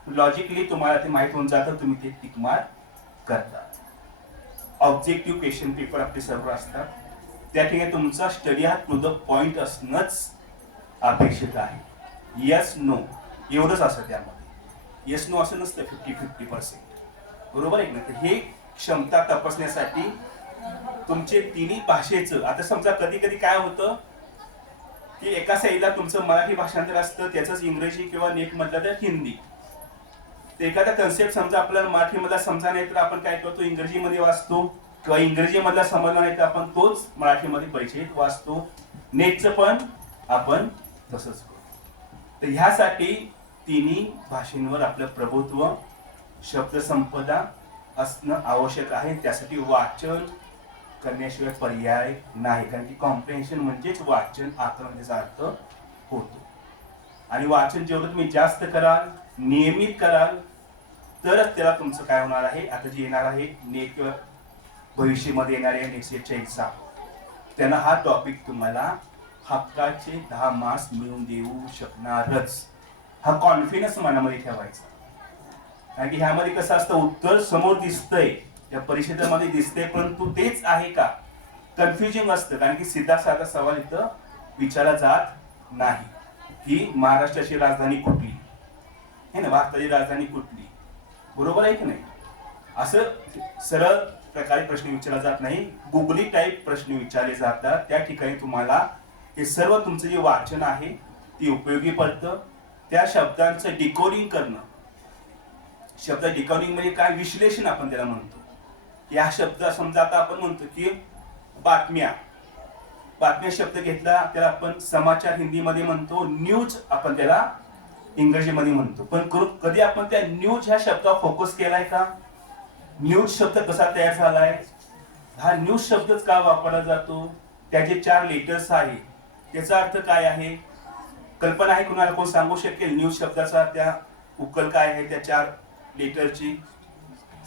लॉजिकली तुम्हाला ते माहित होऊन जातं, तुम्ही ते टिक मार्क करता. ऑब्जेक्टिव्ह क्वेश्चन पेपर आपले सर्व असतात, त्या ठिकाणी तुमचा स्टडी हा टू द पॉइंट असणंच अपेक्षित आहे. येस नो एवढंच असतं त्यामध्ये, येस नो असं नसतं 50-50%, बरोबर आहे ना. तर हे क्षमता तपासण्यासाठी तुमचे तिन्ही भाषेचं, आता समजा कधी कधी काय होतं की एका साईडला तुमचं मराठी भाषांतर असतं, त्याचंच इंग्रजी किंवा नेट मधलं तर हिंदी. तर एखादा कन्सेप्ट समजा आपल्याला मराठीमधला समजा नाही तर आपण काय करतो, इंग्रजीमध्ये वाचतो, किंवा इंग्रजीमधला समजला नाही तर आपण तोच मराठीमध्ये परिचय वाचतो. नेटचं पण आपण तसंच करतो. तर ह्यासाठी तिन्ही भाषेंवर आपलं प्रभुत्व, शब्दसंपदा असणं आवश्यक आहे. त्यासाठी वाचन करण्याशिवाय पर्याय नाही, कारण की कॉम्प्रिहेन्शन म्हणजेच वाचन, आकलन त्याचा अर्थ होतो. आणि वाचन जेवढं तुम्ही जास्त कराल, नियमित कराल, तरच त्याला तुमचं काय होणार आहे. आता जे येणार आहे नेट किंवा भविष्यामध्ये येणाऱ्या नेक्स्टच्या एक्झाम, त्यांना हा टॉपिक तुम्हाला हक्काचे 10 मार्क्स मिळवून देऊ शकणारच. हा कॉन्फिडन्स मनामध्ये ठेवायचा. कारण की ह्यामध्ये कसं असतं, उत्तर समोर दिसतंय, त्या परिषदेमध्ये दिसतंय, परंतु तेच आहे का, कन्फ्युजिंग असतं. कारण की सीधा साधा सवाल इथं विचारला जात नाही की महाराष्ट्राची राजधानी कुठली है ना, भारताची राजधानी कुठली, बरोबर आहे की नाही. असं सरळ प्रकारे प्रश्न विचारला जात नाही. गुगली टाईप प्रश्न विचारले जातात. त्या ठिकाणी तुम्हाला हे सर्व तुमचं जे वाचन आहे ते उपयोगी पडतं. त्या शब्दांचं डिकोडिंग करणं, शब्द डिकोडिंग म्हणजे काय, विश्लेषण आपण त्याला म्हणतो. या शब्द समजा आता आपण म्हणतो की बातम्या, बातम्या शब्द घेतला त्याला आपण समाचार हिंदीमध्ये म्हणतो, न्यूज आपण त्याला इंग्रजीमध्ये म्हणतो. पण कधी आपण त्या न्यूज ह्या शब्दावर फोकस केलाय का? न्यूज शब्द कसा तयार झालाय, हा न्यूज शब्दच का वापरला जातो, त्याचे 4 लेटर्स आहे, त्याचा अर्थ काय आहे, कल्पना आहे कुणाला, कोण सांगू शकेल न्यूज शब्दाचा त्या उकल काय आहे त्या 4 लेटरची,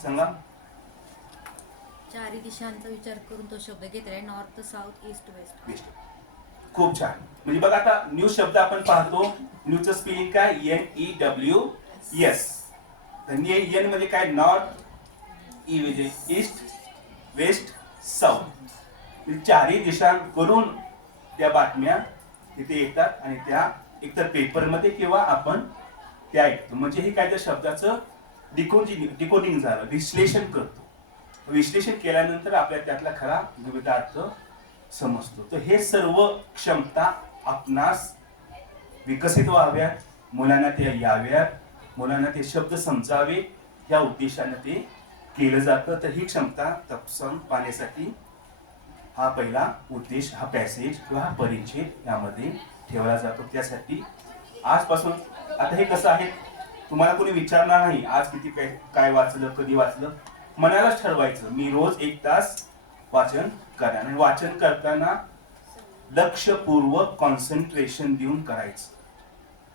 सांगा. 4 दिशांचा विचार करून तो शब्द घेतलाय, नॉर्थ, साऊथ, ईस्ट, वेस्ट. खूप छान. म्हणजे बघा आता न्यूज शब्द आपण पाहतो, न्यूजचं स्पेलिंग काय, NEWS. एन म्हणजे काय, नॉर्थ, ई म्हणजे ईस्ट, वेस्ट, साऊथ. 4ही दिशांकडून त्या बातम्या तिथे येतात आणि त्या एकतर पेपरमध्ये किंवा आपण त्या ऐकतो. म्हणजे हे काय, त्या शब्दाचं डिकोडिंग झालं, विश्लेषण करतो. विश्लेषण केल्यानंतर आपल्याला त्यातला खरा विविध अर्थ समजतो. तर हे सर्व क्षमता आपणास विकसित व्हाव्यात, मुलांना ते याव्यात, मुलांना ते शब्द समजावे, या उद्देशाने ते केलं जातं. तर ही क्षमता तपसम पाहण्यासाठी हा पहिला उद्देश, हा पॅसेज किंवा हा परिच्छेद यामध्ये ठेवला जातो. त्यासाठी आजपासून आता हे कसं आहे, तुम्हाला कोणी विचारणार नाही आज किती काय वाचलं, कधी वाचलं, मनालाच ठरवायचं मी रोज 1 तास वाचन करणार. आणि वाचन करताना लक्षपूर्वक कॉन्सन्ट्रेशन देऊन करायचं.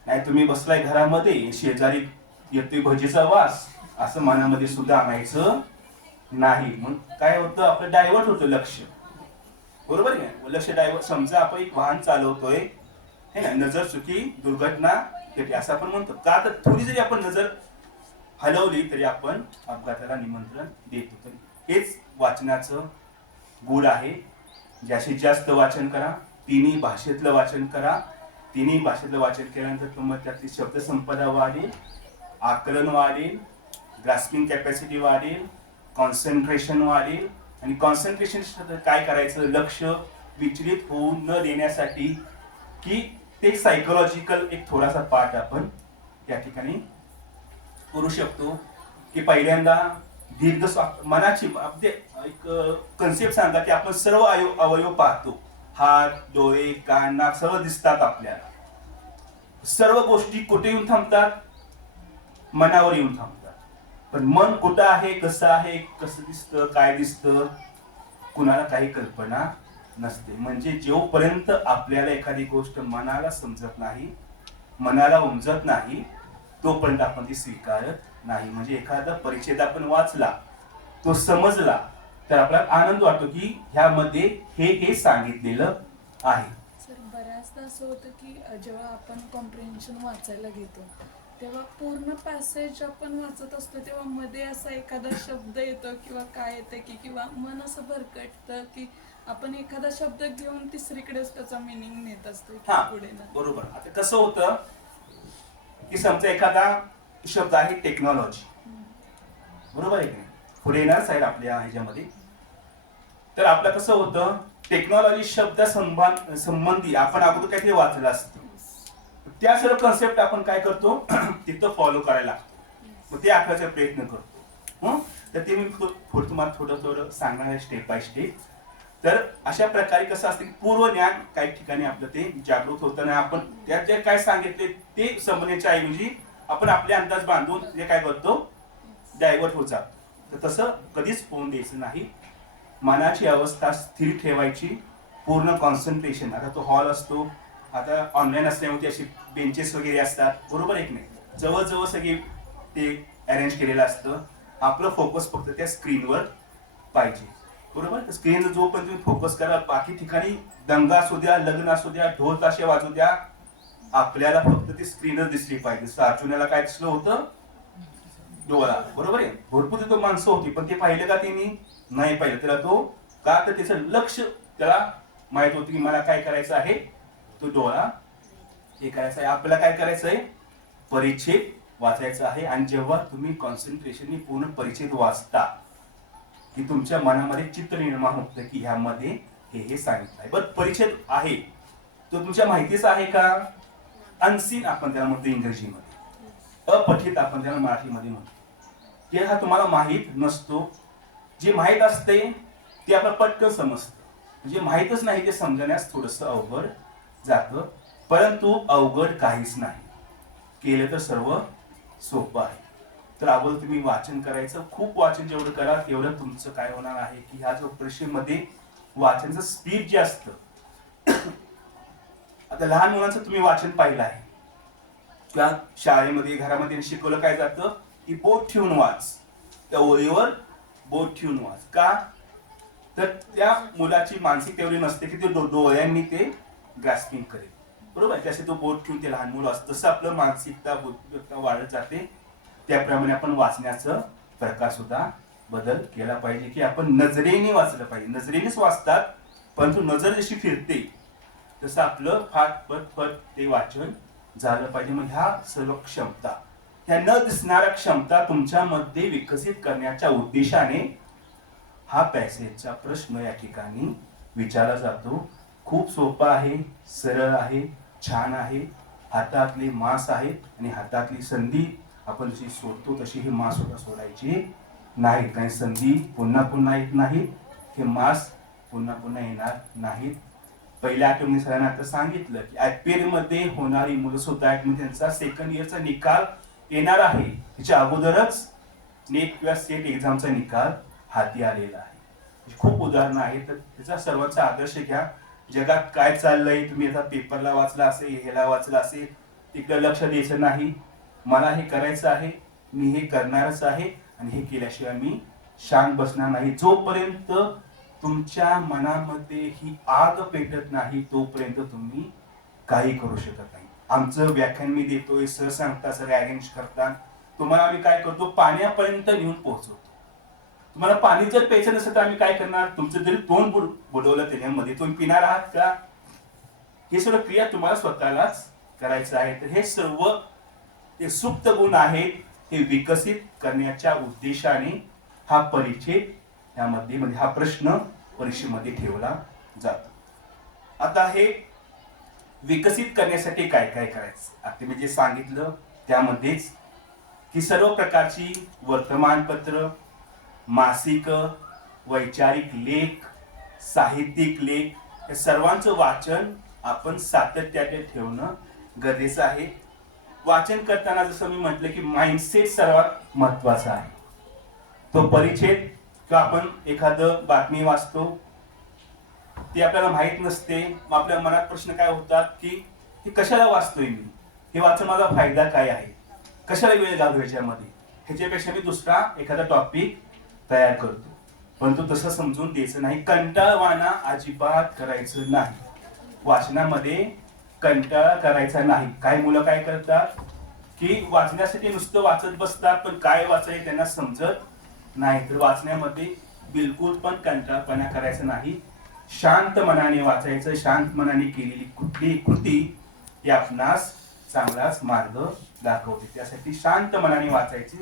नाही तुम्ही बसलाय घरामध्ये, शेजारी येतोय भजीचा वास, असं मनामध्ये सुद्धा आणायचं नाही. मग काय होतं, आपलं डायव्हर्ट होतं लक्ष, बरोबर आहे. लक्ष डायव्हर्ट, समजा आपण एक वाहन चालवतोय है ना, नजर चुकी दुर्घटना घडली असं आपण म्हणतो का, तर थोडी जरी आपण नजर हलवली तरी आपण अपघाताला निमंत्रण देतो. तर हेच वाचनाचं गुण आहे. जास्तीत जास्त वाचन करा, तिन्ही भाषेतलं वाचन करा. तिन्ही भाषेतलं वाचन केल्यानंतर तुम्हाला त्यातली शब्दसंपदा वाढेल, आकलन वाढेल, ग्रास्पिंग कॅपॅसिटी वाढेल, कॉन्सन्ट्रेशन वाढेल. आणि कॉन्सन्ट्रेशन काय करायचं, लक्ष विचलित होऊ न देण्यासाठी की ते सायकोलॉजिकल एक थोडासा पार्ट आपण त्या ठिकाणी करू शकतो. की पहिल्यांदा दीर्घ मनाची एक कन्सेप्ट सांगा की आपण सर्व अवयव पाहतो, हात, डोळे, कान, नाक सर्व दिसतात आपल्याला. सर्व गोष्टी कुठे येऊन थांबतात, मनावर येऊन थांबतात. पण मन कुठं आहे, कसं आहे, कसं दिसतं, काय दिसतं, कुणाला काही कल्पना नसते. म्हणजे जोपर्यंत आपल्याला एखादी गोष्ट मनाला समजत नाही, मनाला उमजत नाही, तोपर्यंत आपण ती स्वीकारत नाही. म्हणजे एखादा परिच्छेद आपण वाचला, तो समजला, तर आपल्याला आनंद वाटतो की ह्यामध्ये हे सांगितलेलं आहे. सर बऱ्याचदा असं होतं की जेव्हा आपण कॉम्प्रिहेन्शन वाचायला घेतो तेव्हा पूर्ण पॅसेज आपण वाचत असतो तेव्हा मध्ये असा एखादा शब्द येतो किंवा काय येतं की किंवा मन असं भरकटतं की आपण एखादा शब्द घेऊन तिसरीकडेच त्याचा मिनिंग नेत असतो पुढे ना. बरोबर. आता कसं होतं की समजा एखादा शब्द आहे टेक्नॉलॉजी, बरोबर आहे की नाही, पुढे येणार साहेब आपल्या ह्याच्यामध्ये. तर आपलं कसं होतं टेक्नॉलॉजी शब्द संबंधी आपण अगोदर काहीतरी वाचलं असतं, त्या सर्व कन्सेप्ट आपण काय करतो तिथं फॉलो करायला लागतो, मग ते आठवायचा प्रयत्न करतो. तर ते मी तुम्हाला थोडं सांगणार आहे स्टेप बाय स्टेप. तर अशा प्रकारे कसं असतं की पूर्व ज्ञान काही ठिकाणी आपलं ते जागृत होताना आपण त्यात जे काय सांगितले ते समजण्याच्या ऐवजी आपण आपले अंदाज बांधून जे काय करतो डायव्हर्ट होत जातो. तर तसं कधीच होऊन द्यायचं नाही. मनाची अवस्था स्थिर ठेवायची, पूर्ण कॉन्सन्ट्रेशन. आता तो हॉल असतो, आता ऑनलाईन असल्यामुळे असे बेंचेस वगैरे असतात, बरोबर आहे की नाही, जवळजवळ सगळे ते अरेंज केलेलं असतं. आपलं फोकस फक्त त्या स्क्रीनवर पाहिजे, बरोबर. स्क्रीन जोपर्यंत तुम्ही फोकस करा, बाकी ठिकाणी दंगा असू द्या, लग्न असू द्या, ढोल ताशे वाजू द्या, आपल्याला फक्त ती स्क्रीनच दिसली पाहिजे. अर्जुनाला काय दिसलं होतं? डोळा, बरोबर आहे. भरपूर तिथं माणसं होती, पण ते पाहिलं का त्यांनी? नाही पाहिलं. त्याला तो का तर त्याचं लक्ष त्याला माहित होतं की मला काय करायचं आहे, तो डोळा हे करायचं आहे. आपल्याला काय करायचं आहे? परिच्छेद वाचायचा आहे. आणि जेव्हा तुम्ही कॉन्सन्ट्रेशनने पूर्ण परिच्छेद वाचता की तुमच्या मनामध्ये चित्र निर्माण होतं की ह्यामध्ये हे सांगितलं आहे. बरं, परिच्छेद आहे तो तुमच्या माहितीचा आहे का? अनसीन आपण त्याला म्हणतो इंग्रजीमध्ये, अपठित आपण त्याला मराठीमध्ये म्हणतो. हे हा तुम्हाला माहीत नसतो. जे माहीत असते ते आपलं पटकन समजतं, म्हणजे माहीतच नाही ते समजण्यास थोडंसं अवघड जातं. परंतु अवघड काहीच नाही, केलं तर सर्व सोपं आहे. तर अगोदर तुम्ही वाचन करायचं, खूप वाचन जेवढं करा तेवढं तुमचं काय होणार आहे की ह्या जो परीक्षेमध्ये वाचनाचं स्पीड जे असतं, आता लहान मुलांचं तुम्ही वाचन पाहिलं आहे किंवा शाळेमध्ये घरामध्ये शिकवलं काय जातं की बोट ठेवून वाच, त्या ओळीवर बोट ठेवून वाच. का तर त्या मुलाची मानसिक तेवढी नसते की ते डोळ्यांनी ते ग्रास्पिंग करेल, बरोबर. त्यासाठी तो बोट ठेवून ते लहान मुलं असतं. तसं आपलं मानसिकता बुद्धिमत्ता वाढत जाते. त्याप्रमाणे आपण वाचण्याचं प्रकार सुद्धा बदल केला पाहिजे की आपण नजरेने वाचलं पाहिजे. नजरेनेच वाचतात, परंतु नजर जशी फिरते तसं आपलं फट ते वाचन झालं पाहिजे. मग ह्या सर्व क्षमता, ह्या न दिसणाऱ्या क्षमता तुमच्यामध्ये विकसित करण्याच्या उद्देशाने हा पॅसेजचा प्रश्न या ठिकाणी विचारला जातो. खूप सोपा आहे, सरळ आहे, छान आहे. हातातले मांस आहे आणि हातातली संधी आपण जशी सोडतो तशी ही मांस सुद्धा सोडायची नाहीत. काही संधी पुन्हा पुन्हा येत नाहीत, हे मांस पुन्हा पुन्हा येणार नाहीत. पहिल्या आठवणी सरांना आता सांगितलं की IPL मध्ये होणारी मुलं सुद्धा आहेत, त्यांचा सेकंड इयरचा निकाल येणार आहे. त्याच्या अगोदरच नेट किंवा सेट एक्झामचा निकाल हाती आलेला आहे. खूप उदाहरणं आहेत. तर त्याचा सर्वांचा आदर्श घ्या. जगात काय चाललंय तुम्ही आता पेपरला वाचला असेल, ह्याला वाचला असेल, तिकडे लक्ष द्यायचं नाही. मला हे करायचं आहे, मी हे करणारच आहे आणि हे केल्याशिवाय मी शांत बसणार नाही. जोपर्यंत तुमच्या मनामध्ये ही आग पेटत नाही तोपर्यंत तुम्ही काही करू शकत नाही. आमचं व्याख्यान मी देतोय, सर सांगता, सर अरेंज करता, तुम्हाला आम्ही काय करतो पाण्यापर्यंत घेऊन पोहोचवतो. तुम्हाला पाणी जर प्यायचं नसेल तर आम्ही काय करणार? तुमचं जरी तोंड बुडवलं त्याच्यामध्ये तुम्ही पिणार आहात का? हे सर्व क्रिया तुम्हाला स्वतःलाच करायचं आहे. तर हे सर्व ते सुप्त गुण आहेत, हे विकसित करण्याच्या उद्देशाने हा परिच्छेद यामध्ये म्हणजे हा प्रश्न परीक्षेमध्ये ठेवला जातो. आता हे विकसित करण्यासाठी काय काय करायचं? आता मी जे सांगितलं त्यामध्येच की सर्व प्रकारची वर्तमानपत्र, मासिक, वैचारिक लेख, साहित्यिक लेख या सर्वांचं वाचन आपण सातत्याने ठेवणं गरजेचं आहे. वाचन करताना जसं मी म्हटलं की माइंडसेट सर्वात महत्वाचा आहे. तो परिच्छेद किंवा आपण एखादं बातमी वाचतो ती आपल्याला माहित नसते, मग आपल्या मनात प्रश्न काय होतात की हे कशाला वाचतोय मी, हे वाचून माझा फायदा काय आहे, कशाला वेळ घालू ह्याच्यामध्ये, ह्याच्यापेक्षा मी दुसरा एखादा टॉपिक तयार करतो. परंतु तसं समजून द्यायचं नाही. कंटाळवाणा अजिबात करायचं नाही. वाचनामध्ये कंटाळा करायचा नाही. काही मुलं काय करतात की वाचण्यासाठी नुसतं वाचत बसतात, पण काय वाचायचं त्यांना समजत नाही. तर वाचण्यामध्ये बिलकुल पण कंटाळपणा करायचा नाही. शांत मनाने वाचायचं. शांत मनाने केलेली कुठलीही कृती ही आपणास चांगलाच मार्ग दाखवते. त्यासाठी शांत मनाने वाचायची,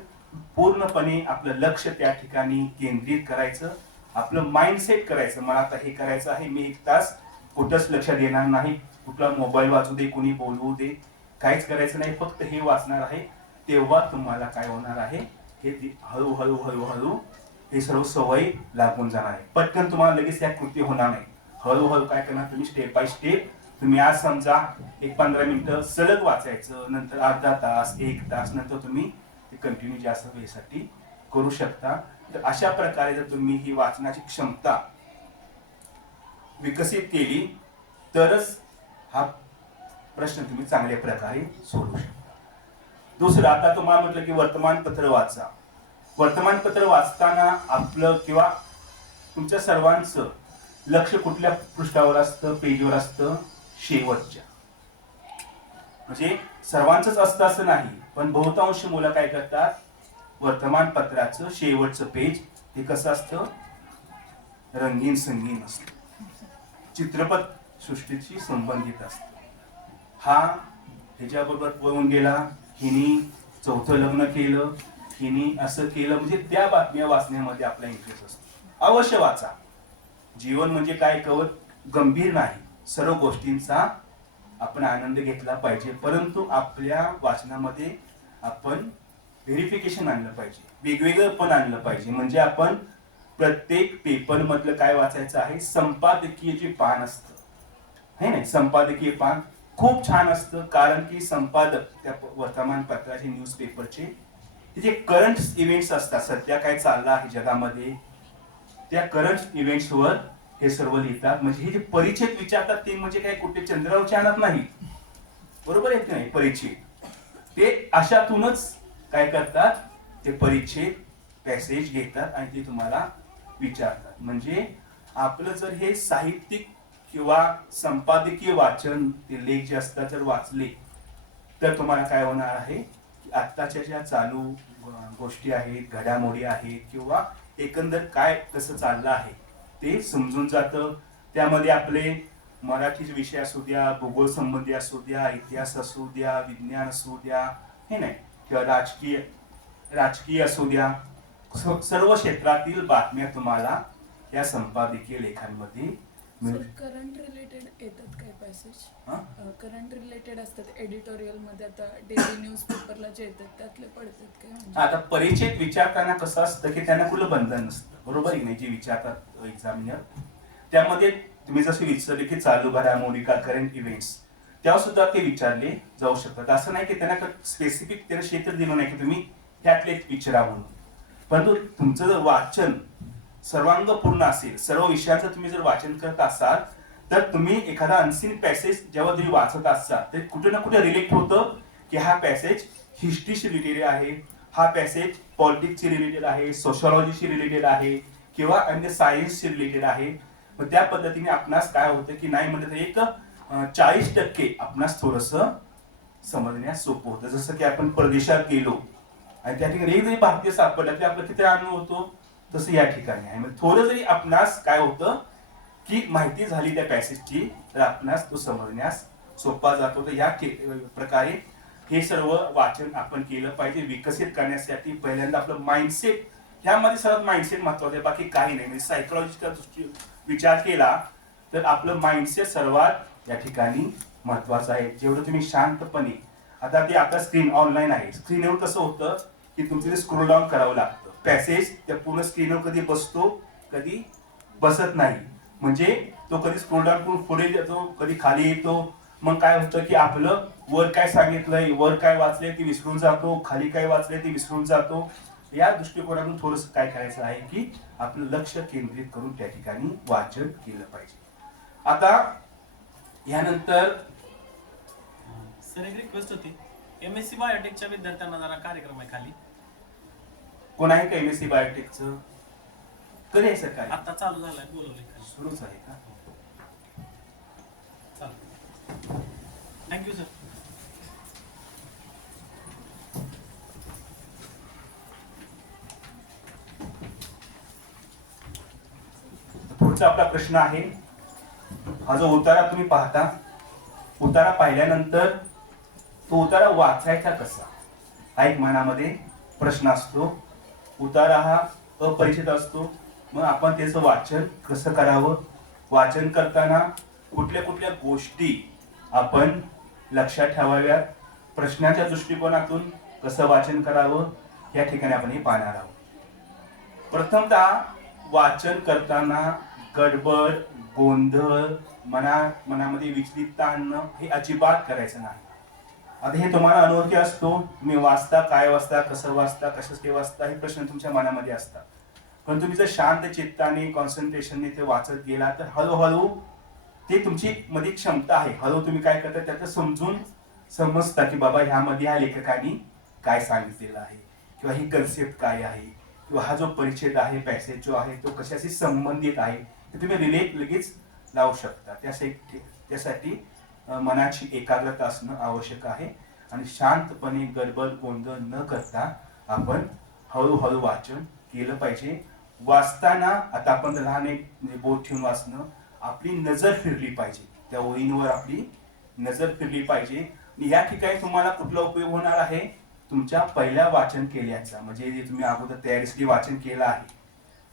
पूर्णपणे आपलं लक्ष त्या ठिकाणी केंद्रित करायचं आपलं माइंड सेट करायचं. मला आता हे करायचं आहे, मी 1 तास कुठंच लक्ष देणार नाही, कुठला मोबाईल वाजू दे, कुणी बोलवू दे, काहीच करायचं नाही, फक्त हे वाचणार आहे. तेव्हा तुम्हाला काय होणार आहे, हे हळूहळू हळूहळू हे सर्व सवय लागून जाणार आहे. पटकन तुम्हाला लगेच त्या कृती होणार नाही. हळूहळू काय करणार तुम्ही, स्टेप बाय स्टेप. तुम्ही आज समजा एक 15 मिनिटं सलग वाचायचं, नंतर अर्धा तास, 1 तास, नंतर तुम्ही कंटिन्यू जास्त वेळेसाठी करू शकता. तर अशा प्रकारे जर तुम्ही ही वाचनाची क्षमता विकसित केली तरच हा प्रश्न तुम्ही चांगल्या प्रकारे सोडवू शकता. दुसरं, आता तुम्हाला म्हटलं की वर्तमानपत्र वाचा. वर्तमानपत्र वाचताना आपलं किंवा तुमच्या सर्वांचं लक्ष कुठल्या पृष्ठावर असतं, पेजवर असतं, शेवटच्या. म्हणजे सर्वांचंच असतं असं नाही, पण बहुतांश मुलं काय करतात, वर्तमानपत्राचं शेवटचं पेज हे कसं असतं, रंगीन संगीन असतं, चित्रपट सृष्टीशी संबंधित असतं. हा ह्याच्याबरोबर पळून गेला, हिनी 4थं लग्न केलं, हिनी असं केलं, म्हणजे त्या बातम्या वाचण्यामध्ये आपला इंटरेस्ट असतो. अवश्य वाचा. जीवन म्हणजे काय केवळ गंभीर नाही, सर्व गोष्टींचा आपण आनंद घेतला पाहिजे, परंतु आपल्या वाचनामध्ये आपण व्हेरिफिकेशन आणलं पाहिजे, वेगवेगळं पण आणलं पाहिजे. म्हणजे आपण प्रत्येक पेपर मधलं काय वाचायचं आहे, संपादकीय जे पान असतं है ना, संपादकीय पान खूप छान असतं. कारण की संपादक त्या वर्तमानपत्राचे, न्यूजपेपरचे जे करंट इव्हेंट्स असतात, सध्या काय चाललं आहे जगामध्ये, त्या करंट इव्हेंट्सवर हे सर्व लिहितात. म्हणजे हे जे परिच्छेद विचारतात ते म्हणजे काय कुठे चंद्रावरचे आणत नाही, बरोबर आहे की नाही. परिच्छेद ते अशातूनच काय करतात, ते परिच्छेद पॅसेज घेतात आणि ते तुम्हाला विचारतात. म्हणजे आपलं जर हे साहित्यिक किंवा संपादकीय वाचन, ते लेख जे असतात जर वाचले तर तुम्हाला काय होणार आहे की आत्ताच्या ज्या चालू गोष्टी आहेत, घडामोडी आहेत, किंवा एकंदर काय कसं चाललं आहे ते समजून जातं. त्यामध्ये आपले मराठी विषय असू द्या, भूगोल संबंधी असू द्या, इतिहास असू द्या, विज्ञान असू द्या, हे नाही, किंवा राजकीय असू द्या, सर्व क्षेत्रातील बातम्या तुम्हाला या संपादकीय लेखांमध्ये करंट रिलेटेड येतात काय पॅसेज, करंट रिलेटेड असतात एडिटोरियल मध्ये. आता डेली न्यूज पेपरला जे येतात त्यातले पडतात काय म्हणजे? आता परिच्छेद विचारताना कसं असतं की त्यांना कुठलं बंधन नसतं, बरोबर आहे नाही, जे विचारतात एक्झामिनर. त्यामध्ये तुम्ही जसे विचारले की चालू घडामोडी का करंट इव्हेंट्स, तेव्हा सुद्धा ते विचारले जाऊ शकतात. असं नाही की त्यांना स्पेसिफिक त्यांना क्षेत्र दिलं नाही की तुम्ही त्यातले विचारा म्हणून. परंतु तुमचं जर वाचन सर्वांगपूर्ण असेल, सर्व विषयांचं तुम्ही जर वाचन करत असाल, तर तुम्ही एखादा अनसीन पॅसेज जेव्हा तुम्ही वाचत असाल तर कुठे ना कुठे रिलेट होतं की हा पॅसेज हिस्ट्रीशी रिलेटेड आहे, हा पॅसेज पॉलिटिक्सशी रिलेटेड आहे, सोशॉलॉजीशी रिलेटेड आहे, किंवा अन्य सायन्सशी रिलेटेड आहे. मग त्या पद्धतीने आपणास काय होतं की नाही म्हणलं तर एक 40% आपणास थोडंसं समजण्यास सोपं होतं. जसं की आपण परदेशात गेलो आणि त्या ठिकाणी एक जरी भारतीय सापडला तरी आपला किती आनंद होतो, तसं या ठिकाणी आहे. म्हणजे थोडं जरी आपणास काय होतं की माहिती झाली त्या पॅसेजची तर आपणास तो समजण्यास सोपा जातो. तर या प्रकारे हे सर्व वाचन आपण केलं पाहिजे. विकसित करण्यासाठी पहिल्यांदा आपलं माइंडसेट, ह्यामध्ये सर्वात माइंडसेट महत्वाचं आहे, बाकी काही नाही. म्हणजे सायकोलॉजिकल दृष्टी विचार केला तर आपलं माइंडसेट सर्वात या ठिकाणी महत्वाचं आहे. जेवढं तुम्ही शांतपणे, आता स्क्रीन ऑनलाईन आहे, स्क्रीनवर कसं होतं की तुमचं स्क्रोल डाऊन करावं लागतं, पॅसेज त्या पूर्ण स्क्रीनवर कधी बसतो कधी बसत नाही. म्हणजे तो कधी स्क्रोल डाऊन करून पुढे जातो, कधी खाली येतो. मग काय होतं की आपलं वर काय सांगितलंय, वर काय वाचलंय ते विसरून जातो, खाली काय वाचलंय ते विसरून जातो. या दृष्टिकोनातून थोडंसं काय करायचं आहे की आपलं लक्ष केंद्रित करून त्या ठिकाणी वाचन केलं पाहिजे. आता यानंतर सर एक रिक्वेस्ट होती, MSc बायोटेकच्या विद्यार्थ्यांना जरा कार्यक्रम आहे खाली. कोण आहे का MSc बायोटेकचं? कधी आहे सर काय? आता चालू झालाय, बोलवलंय खाली. सुरूच आहे का? चालेल, थँक्यू सर. पुढचा आपला प्रश्न आहे, हा जो उतारा तुम्ही पाहता, उतारा पाहिल्यानंतर तो उतारा वाचायचा कसा, हा एक मनामध्ये प्रश्न असतो. उतारा हा अपरिचित असतो, मग आपण त्याचं वाचन कसं करावं, वाचन करताना कुठल्या कुठल्या गोष्टी आपण लक्षात ठेवाव्यात, प्रश्नाच्या दृष्टिकोनातून कसं वाचन करावं, या ठिकाणी आपण हे पाहणार आहोत. प्रथमतः वाचन करताना गडबड, गोंधळ, मनामध्ये विचलितता आणणं हे अजिबात करायचं नाही. आता हे तुम्हाला अनोळखी असतो, तुम्ही वाचता, काय वाचता, कसं वाचता, कशासाठी वाचता, हे प्रश्न तुमच्या मनामध्ये असतात. पण तुम्ही जर शांत चित्ताने, कॉन्सन्ट्रेशनने ते वाचत गेला तर हळूहळू ते तुमची मध्ये क्षमता आहे, हळू तुम्ही काय करता त्याचं समजता की बाबा ह्यामध्ये ह्या लेखकाने काय सांगितलेलं आहे, किंवा ही कन्सेप्ट काय आहे, किंवा हा जो परिच्छेद आहे, पॅसेज जो आहे तो कशाशी संबंधित आहे, ते तुम्ही रिलेट लगेच लावू शकता. त्यासाठी मनाची एकाग्रता असणं आवश्यक आहे आणि शांतपणे गडबड गोंधळ न करता आपण हळूहळू वाचन केलं पाहिजे. वाचताना आता आपण लहान एक बोट ठेवून वाचणं, आपली नजर फिरली पाहिजे, त्या ओळींवर आपली नजर फिरली पाहिजे. या ठिकाणी तुम्हाला कुठला उपयोग होणार आहे, तुमच्या पहिल्या वाचन केल्याचा, म्हणजे जे तुम्ही अगोदर तयारीसाठी वाचन केलं आहे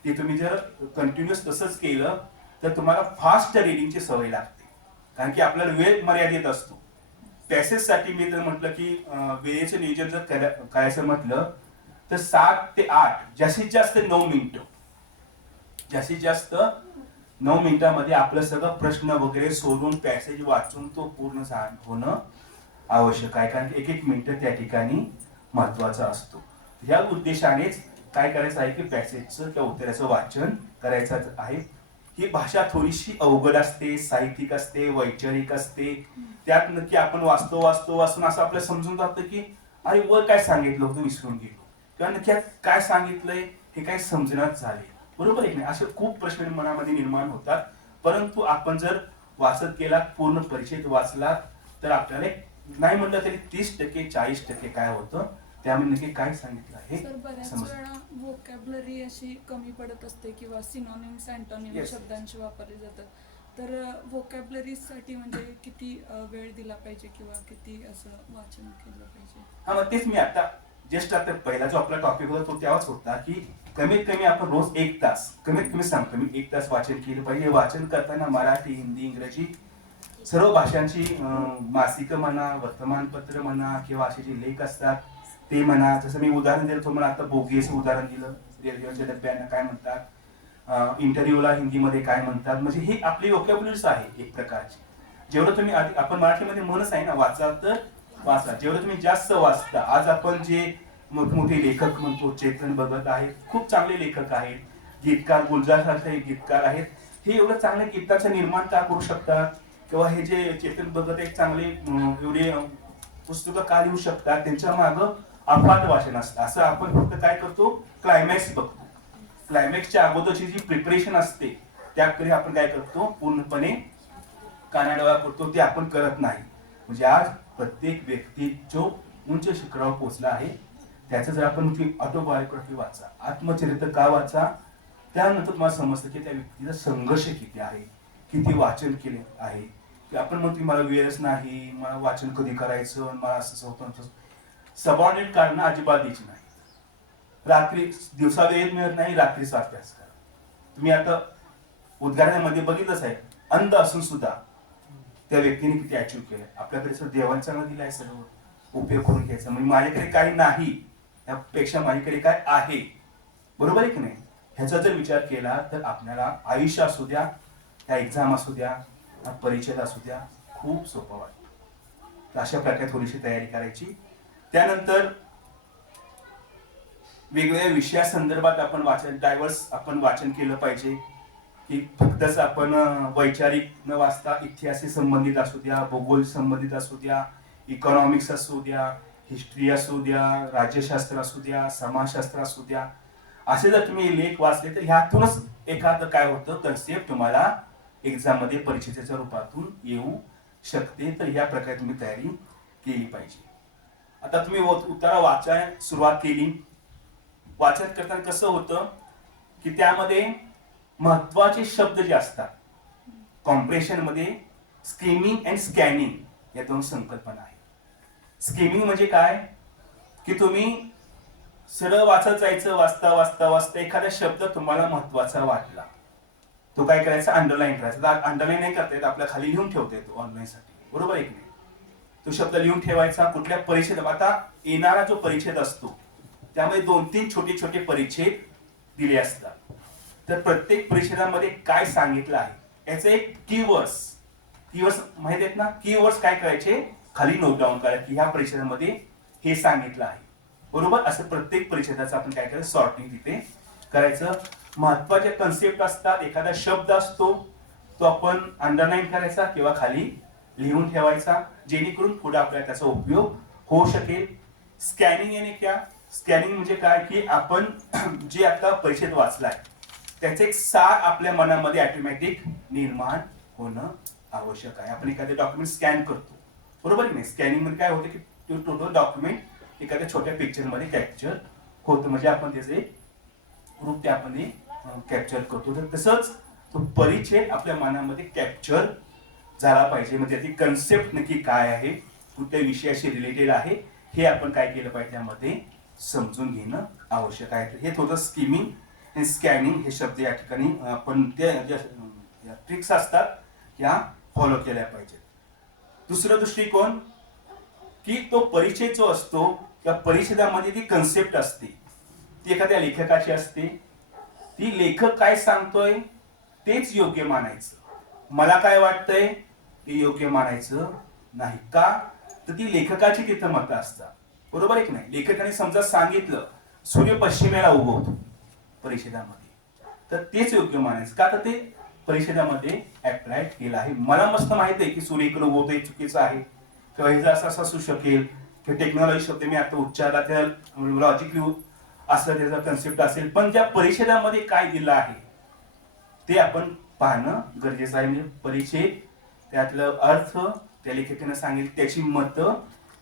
ते तुम्ही जर कंटिन्युअस तसंच केलं तर तुम्हाला फास्ट रिडिंगची सवय लागते. कारण की आपल्याला वेळ मर्यादित असतो. पॅसेजसाठी मी जर म्हटलं की वेळेचं नियोजन जर करायचं म्हटलं तर 7 ते 8 जास्तीत जास्त 9 मिनिटं, जास्तीत जास्त 9 मिनिटांमध्ये आपलं सगळं प्रश्न वगैरे सोडून पॅसेज वाचून तो पूर्ण होणं आवश्यक आहे. कारण की एक एक मिनिट त्या ठिकाणी महत्वाचा असतो. या उद्देशानेच काय करायचं आहे की पॅसेजचं त्या उत्तराचं वाचन करायचं आहे. ही भाषा थोडीशी अवघड असते, साहित्यिक असते, वैचारिक असते. त्यात नक्की आपण वाचून असं आपल्याला समजून जातं की अरे वर काय सांगितलं होतं विसरून गेलो, किंवा नक्की काय सांगितलंय हे काय समजण्यात झाले, बरोबर आहे. असे खूप प्रश्न मनामध्ये निर्माण होतात. परंतु आपण जर वाचत गेला, पूर्ण परिच्छेद वाचला तर आपल्याला नाही म्हटलं तरी 30% 40% काय होतं त्यामध्ये नक्की काय सांगितलं आहे सर, बऱ्याच वेळा व्होकॅब्लरी अशी कमी पडत असते किंवा सिनोनिम्स अँटोनिम्स Yes. शब्दांची वापरली जातात. तर व्होकॅब्लरीसाठी म्हणजे किती वेळ दिला पाहिजे किंवा किती असं वाचन केलं पाहिजे? हा, मग तेच मी आता पहिला जो आपला टॉपिक होता तो तेव्हाच होता की कमीत कमी आपण रोज 1 तास, कमीत कमी सांगतो मी 1 तास वाचन केलं पाहिजे. वाचन करताना मराठी, हिंदी, इंग्रजी सर्व भाषांची मासिकं म्हणा, वर्तमानपत्र म्हणा, किंवा असे जे लेख असतात ते म्हणा. जसं मी उदाहरण दिलं तुम्हाला आता, बोगीचं उदाहरण दिलं, रेल्वेच्या डब्यांना काय म्हणतात, इंटरव्ह्यूला हिंदीमध्ये काय म्हणतात, म्हणजे ही आपली व्होकॅब्युलरीज आहे एक प्रकारची. जेवढं तुम्ही आपण मराठीमध्ये म्हणच आहे ना, वाचा तर वाचा, जेवढं तुम्ही जास्त वाचता. आज आपण जे मोठमोठे लेखक म्हणतो, चेतन भगत आहेत, खूप चांगले लेखक आहेत, गीतकार गुलजार सारखे गीतकार आहेत. हे एवढं चांगल्या गीताचं निर्माण का करू शकतात, किंवा हे जे चेतन भगत एक चांगले एवढे पुस्तकं का लिहू शकतात, त्यांच्या मागं अफाट वाचन असतं. असं आपण फक्त काय करतो, क्लायमॅक्स बघतो. क्लायमॅक्सच्या अगोदरची जी प्रिपरेशन असते त्याकडे आपण काय करतो, पूर्णपणे कानाडोळा करतो, ते आपण करत नाही. म्हणजे आज प्रत्येक व्यक्ती जो उंच शिखरावर पोहोचला आहे त्याचं जर आपण ऑटोबायोग्राफी वाचा, आत्मचरित्र का वाचा, त्यानंतर तुम्हाला समजतं की त्या व्यक्तीचा संघर्ष किती आहे, किती वाचन केले आहे. की आपण म्हणतो मला वेळच नाही, मला वाचन कधी करायचं, मला असं होतं. सबऑर्डिनेट कारणं अजिबात द्यायची नाही. रात्री दिवसा वेळ मिळत नाही, रात्रीचा अभ्यास करा. तुम्ही आता उद्गारामध्ये बघितलंच आहे, अंध असून सुद्धा त्या व्यक्तीने किती अचीव्ह केलंय. आपल्याकडे सर देवांचा दिलाय सर्व, उपयोग करून घ्यायचा. म्हणजे माझ्याकडे काही नाही त्यापेक्षा माझ्याकडे काय आहे, बरोबर आहे की नाही, ह्याचा जर विचार केला तर आपल्याला आयुष्य असू द्या, त्या एक्झाम असू द्या, परिचय असू द्या, खूप सोपं वाटतं. तर अशा प्रकारे थोडीशी तयारी करायची. त्यानंतर वेगवेगळ्या विषयासंदर्भात आपण डायव्हर्स आपण वाचन केलं पाहिजे. की फक्तच आपण वैचारिक न वाचता इतिहासी संबंधित असू द्या, भूगोल संबंधित असू द्या, इकॉनॉमिक्स असू द्या, हिस्ट्री असू द्या, राज्यशास्त्र असू द्या, समाजशास्त्र असू द्या, असे जर तुम्ही लेख वाचले तर ह्यातूनच एखादं काय होतं कन्सेप्ट तुम्हाला एक्झाम मध्ये परीक्षेच्या रूपातून येऊ शकते. तर ह्या प्रकारे तुम्ही तयारी केली पाहिजे. आता तुम्ही उत्तरा वाचायला सुरुवात केली. वाचन करताना कसं होतं की त्यामध्ये महत्वाचे शब्द जे असतात, कॉम्प्रेशन मध्ये स्किमिंग अँड स्कॅनिंग या दोन संकल्पना आहेत. स्किमिंग म्हणजे काय की तुम्ही सरळ वाचत जायचं, वाचता वाचता वाचता एखादा शब्द तुम्हाला महत्वाचा वाटला, तो काय करायचा, अंडरलाईन करायचा. अंडरलाईन नाही करता येत, आपल्या खाली लिहून ठेवता येतो ऑनलाईन साठी, बरोबर आहे की नाही. तो शब्द लिहून ठेवायचा. कुठल्या परिच्छेद, आता येणारा जो परिच्छेद असतो त्यामध्ये 2-3 छोटे छोटे परिच्छेद दिले असतात. तर प्रत्येक परिच्छेदामध्ये काय सांगितलं आहे याचे एक कीवर्ड्स माहित आहेत ना. कीवर्ड्स काय करायचे, खाली नोट डाऊन करायचे की ह्या परिच्छेदामध्ये हे सांगितलं आहे, बरोबर. असं प्रत्येक परिच्छेदाचं आपण काय करायचं, सॉर्टिंग तिथे करायचं. महत्वाचे कन्सेप्ट असतात, एखादा शब्द असतो तो आपण अंडरलाईन करायचा किंवा खाली लिहून ठेवायचा, जेणेकरून पुढे आपल्याला त्याचा उपयोग होऊ शकेल. स्कॅनिंग याने क्या, स्कॅनिंग म्हणजे काय की आपण जे आता परिच्छेद वाचलाय त्याचे एक सार आपल्या मनामध्ये ऑटोमॅटिक निर्माण होणं आवश्यक आहे. आपण एखादे डॉक्युमेंट स्कॅन करतो, बरोबर की नाही. स्कॅनिंग मध्ये काय होतं की टोटल डॉक्युमेंट एखाद्या छोट्या पिक्चर मध्ये कॅप्चर होतं, म्हणजे आपण त्याचे रूप ते आपण कॅप्चर करतो. तर तसंच तो परिच्छेद आपल्या मनामध्ये कॅप्चर झाला पाहिजे, म्हणजे ती कन्सेप्ट नक्की काय आहे, कुठल्या विषयाशी रिलेटेड आहे, हे आपण काय केलं पाहिजे त्यामध्ये समजून घेणं आवश्यक आहे. हे थोडं स्किमिंग आणि स्कॅनिंग हे शब्द या ठिकाणी आपण त्या ट्रिक्स असतात ह्या फॉलो केल्या पाहिजेत. दुसरा दृष्टिकोन की तो परिच्छेद जो असतो त्या परिच्छेदामध्ये जी कन्सेप्ट असते ती एखाद्या लेखकाची असते. ती लेखक काय सांगतोय तेच योग्य मानायचं. मला काय वाटतंय ते योग्य मानायचं नाही. का तर ती लेखकाची तिथं मतं असतात, बरोबर आहे की नाही. लेखकाने समजा सांगितलं सूर्य पश्चिमेला उगवतो परिच्छेदामध्ये, तर तेच योग्य मानायचं. का तर ते परिच्छेदामध्ये अप्लाय केलं आहे. मला मस्त माहित आहे की सूर्य इकडे उगवतो हे चुकीचं आहे किंवा हे असं असू शकेल किंवा टेक्नॉलॉजी शब्द मी आता उच्चारला त्या लॉजिकली असं त्याचा कन्सेप्ट असेल, पण त्या परिच्छेदामध्ये काय दिलं आहे ते आपण पाहणं गरजेचं आहे. म्हणजे परिच्छेद त्यातलं अर्थ त्या लेखकाने सांगितलं त्याची मतं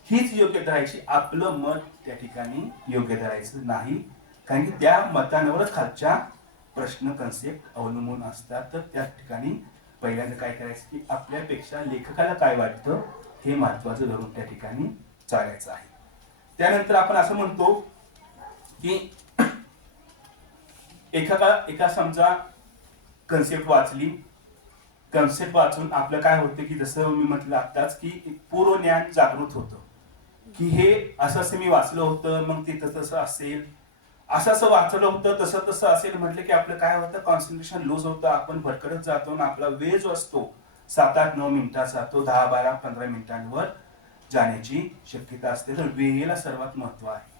हीच योग्य धरायची, आपलं मत त्या ठिकाणी योग्य धरायचं नाही. कारण की त्या मतांवरच खालच्या प्रश्न कन्सेप्ट अवलंबून असतात. तर त्या ठिकाणी पहिल्यांदा काय करायचं की आपल्यापेक्षा लेखकाला काय वाटतं हे महत्वाचं धरून त्या ठिकाणी चालायचं आहे. त्यानंतर आपण असं म्हणतो की एका समजा कन्सेप्ट वाचली, कन्सेप्ट वाचून आपलं काय होतं की जसं मी म्हटलं आत्ताच की पूर्व ज्ञान जागृत होतं की हे असं मी वाचलं होतं, मग ते तसं असेल, असं वाचलं होतं तसं असेल म्हटलं की आपलं काय होतं, कॉन्सन्ट्रेशन लूज होतं, आपण भरकटत जातो आणि आपला वेळ जो असतो 7-8-9 मिनिटाचा तो 10-12-15 मिनिटांवर जाण्याची शक्यता असते. तर वेळेला सर्वात महत्व आहे.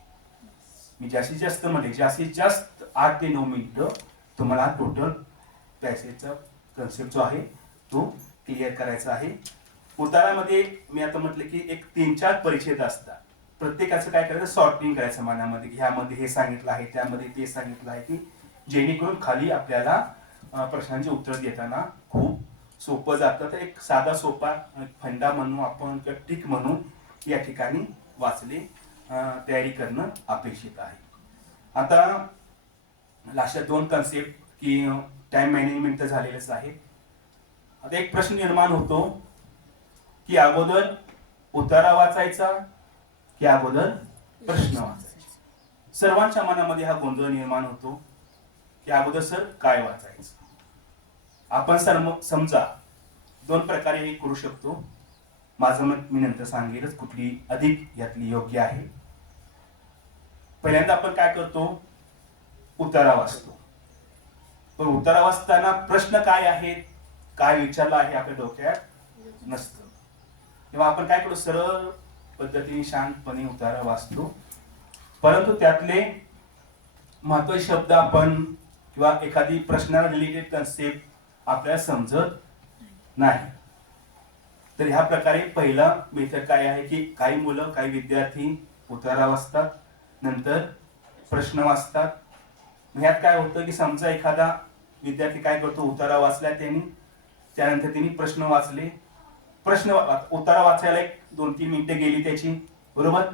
मी जास्तीत जास्त म्हणजे जास्तीत जास्त 8 ते 9 मिनिटं तुम्हाला टोटल पॅसेजचा कन्सेप्ट जो आहे तो क्लिअर करायचा आहे. उतारामध्ये मी आता म्हटलं की एक 3-4 परिच्छेद असतात. प्रत्येकाचं काय करायचं, सॉर्टिंग करायचं मनामध्ये, ह्यामध्ये हे सांगितलं आहे त्यामध्ये ते सांगितलं आहे, की जेणेकरून खाली आपल्याला प्रश्नांचे उत्तर देताना खूप सोपं जातं. तर एक साधा सोपा फंडा म्हणून आपण किंवा टिक म्हणून या ठिकाणी वाचले तयारी करणं अपेक्षित आहे. आता लास्ट 2 कन्सेप्ट की टाइम मॅनेजमेंट तर झालेलंच आहे. आता एक प्रश्न निर्माण होतो की अगोदर उतारा वाचायचा की अगोदर प्रश्न वाचायचा. सर्वांच्या मनामध्ये हा गोंधळ निर्माण होतो की अगोदर सर काय वाचायचं. आपण समजा 2 प्रकारे हे करू शकतो. माझं मत मी नंतर सांगेलच कुठली अधिक यातली योग्य आहे. पहिल्यांदा आपण काय करतो, उतारा वाचतो. पण उतारा वाचताना प्रश्न काय आहेत, काय विचारला आहे आपल्या डोक्यात नसतं. तेव्हा आपण काय करतो, सरळ पद्धतीने शांतपणे उतारा वाचतो. परंतु त्यातले महत्वाचे शब्द आपण किंवा एखादी प्रश्नाला रिलेटेड कन्सेप्ट आपल्याला समजत नाही. तर ह्या प्रकारे पहिला मेथड काय आहे की काही मुलं काही विद्यार्थी उतारा वाचतात, नंतर प्रश्न वाचतात. ह्यात काय होतं की समजा एखादा विद्यार्थी काय करतो, उतारा वाचला त्यांनी, त्यानंतर त्यांनी प्रश्न वाचले. उतारा वाचायला 1-2-3 मिनिटं गेली त्याची, बरोबर.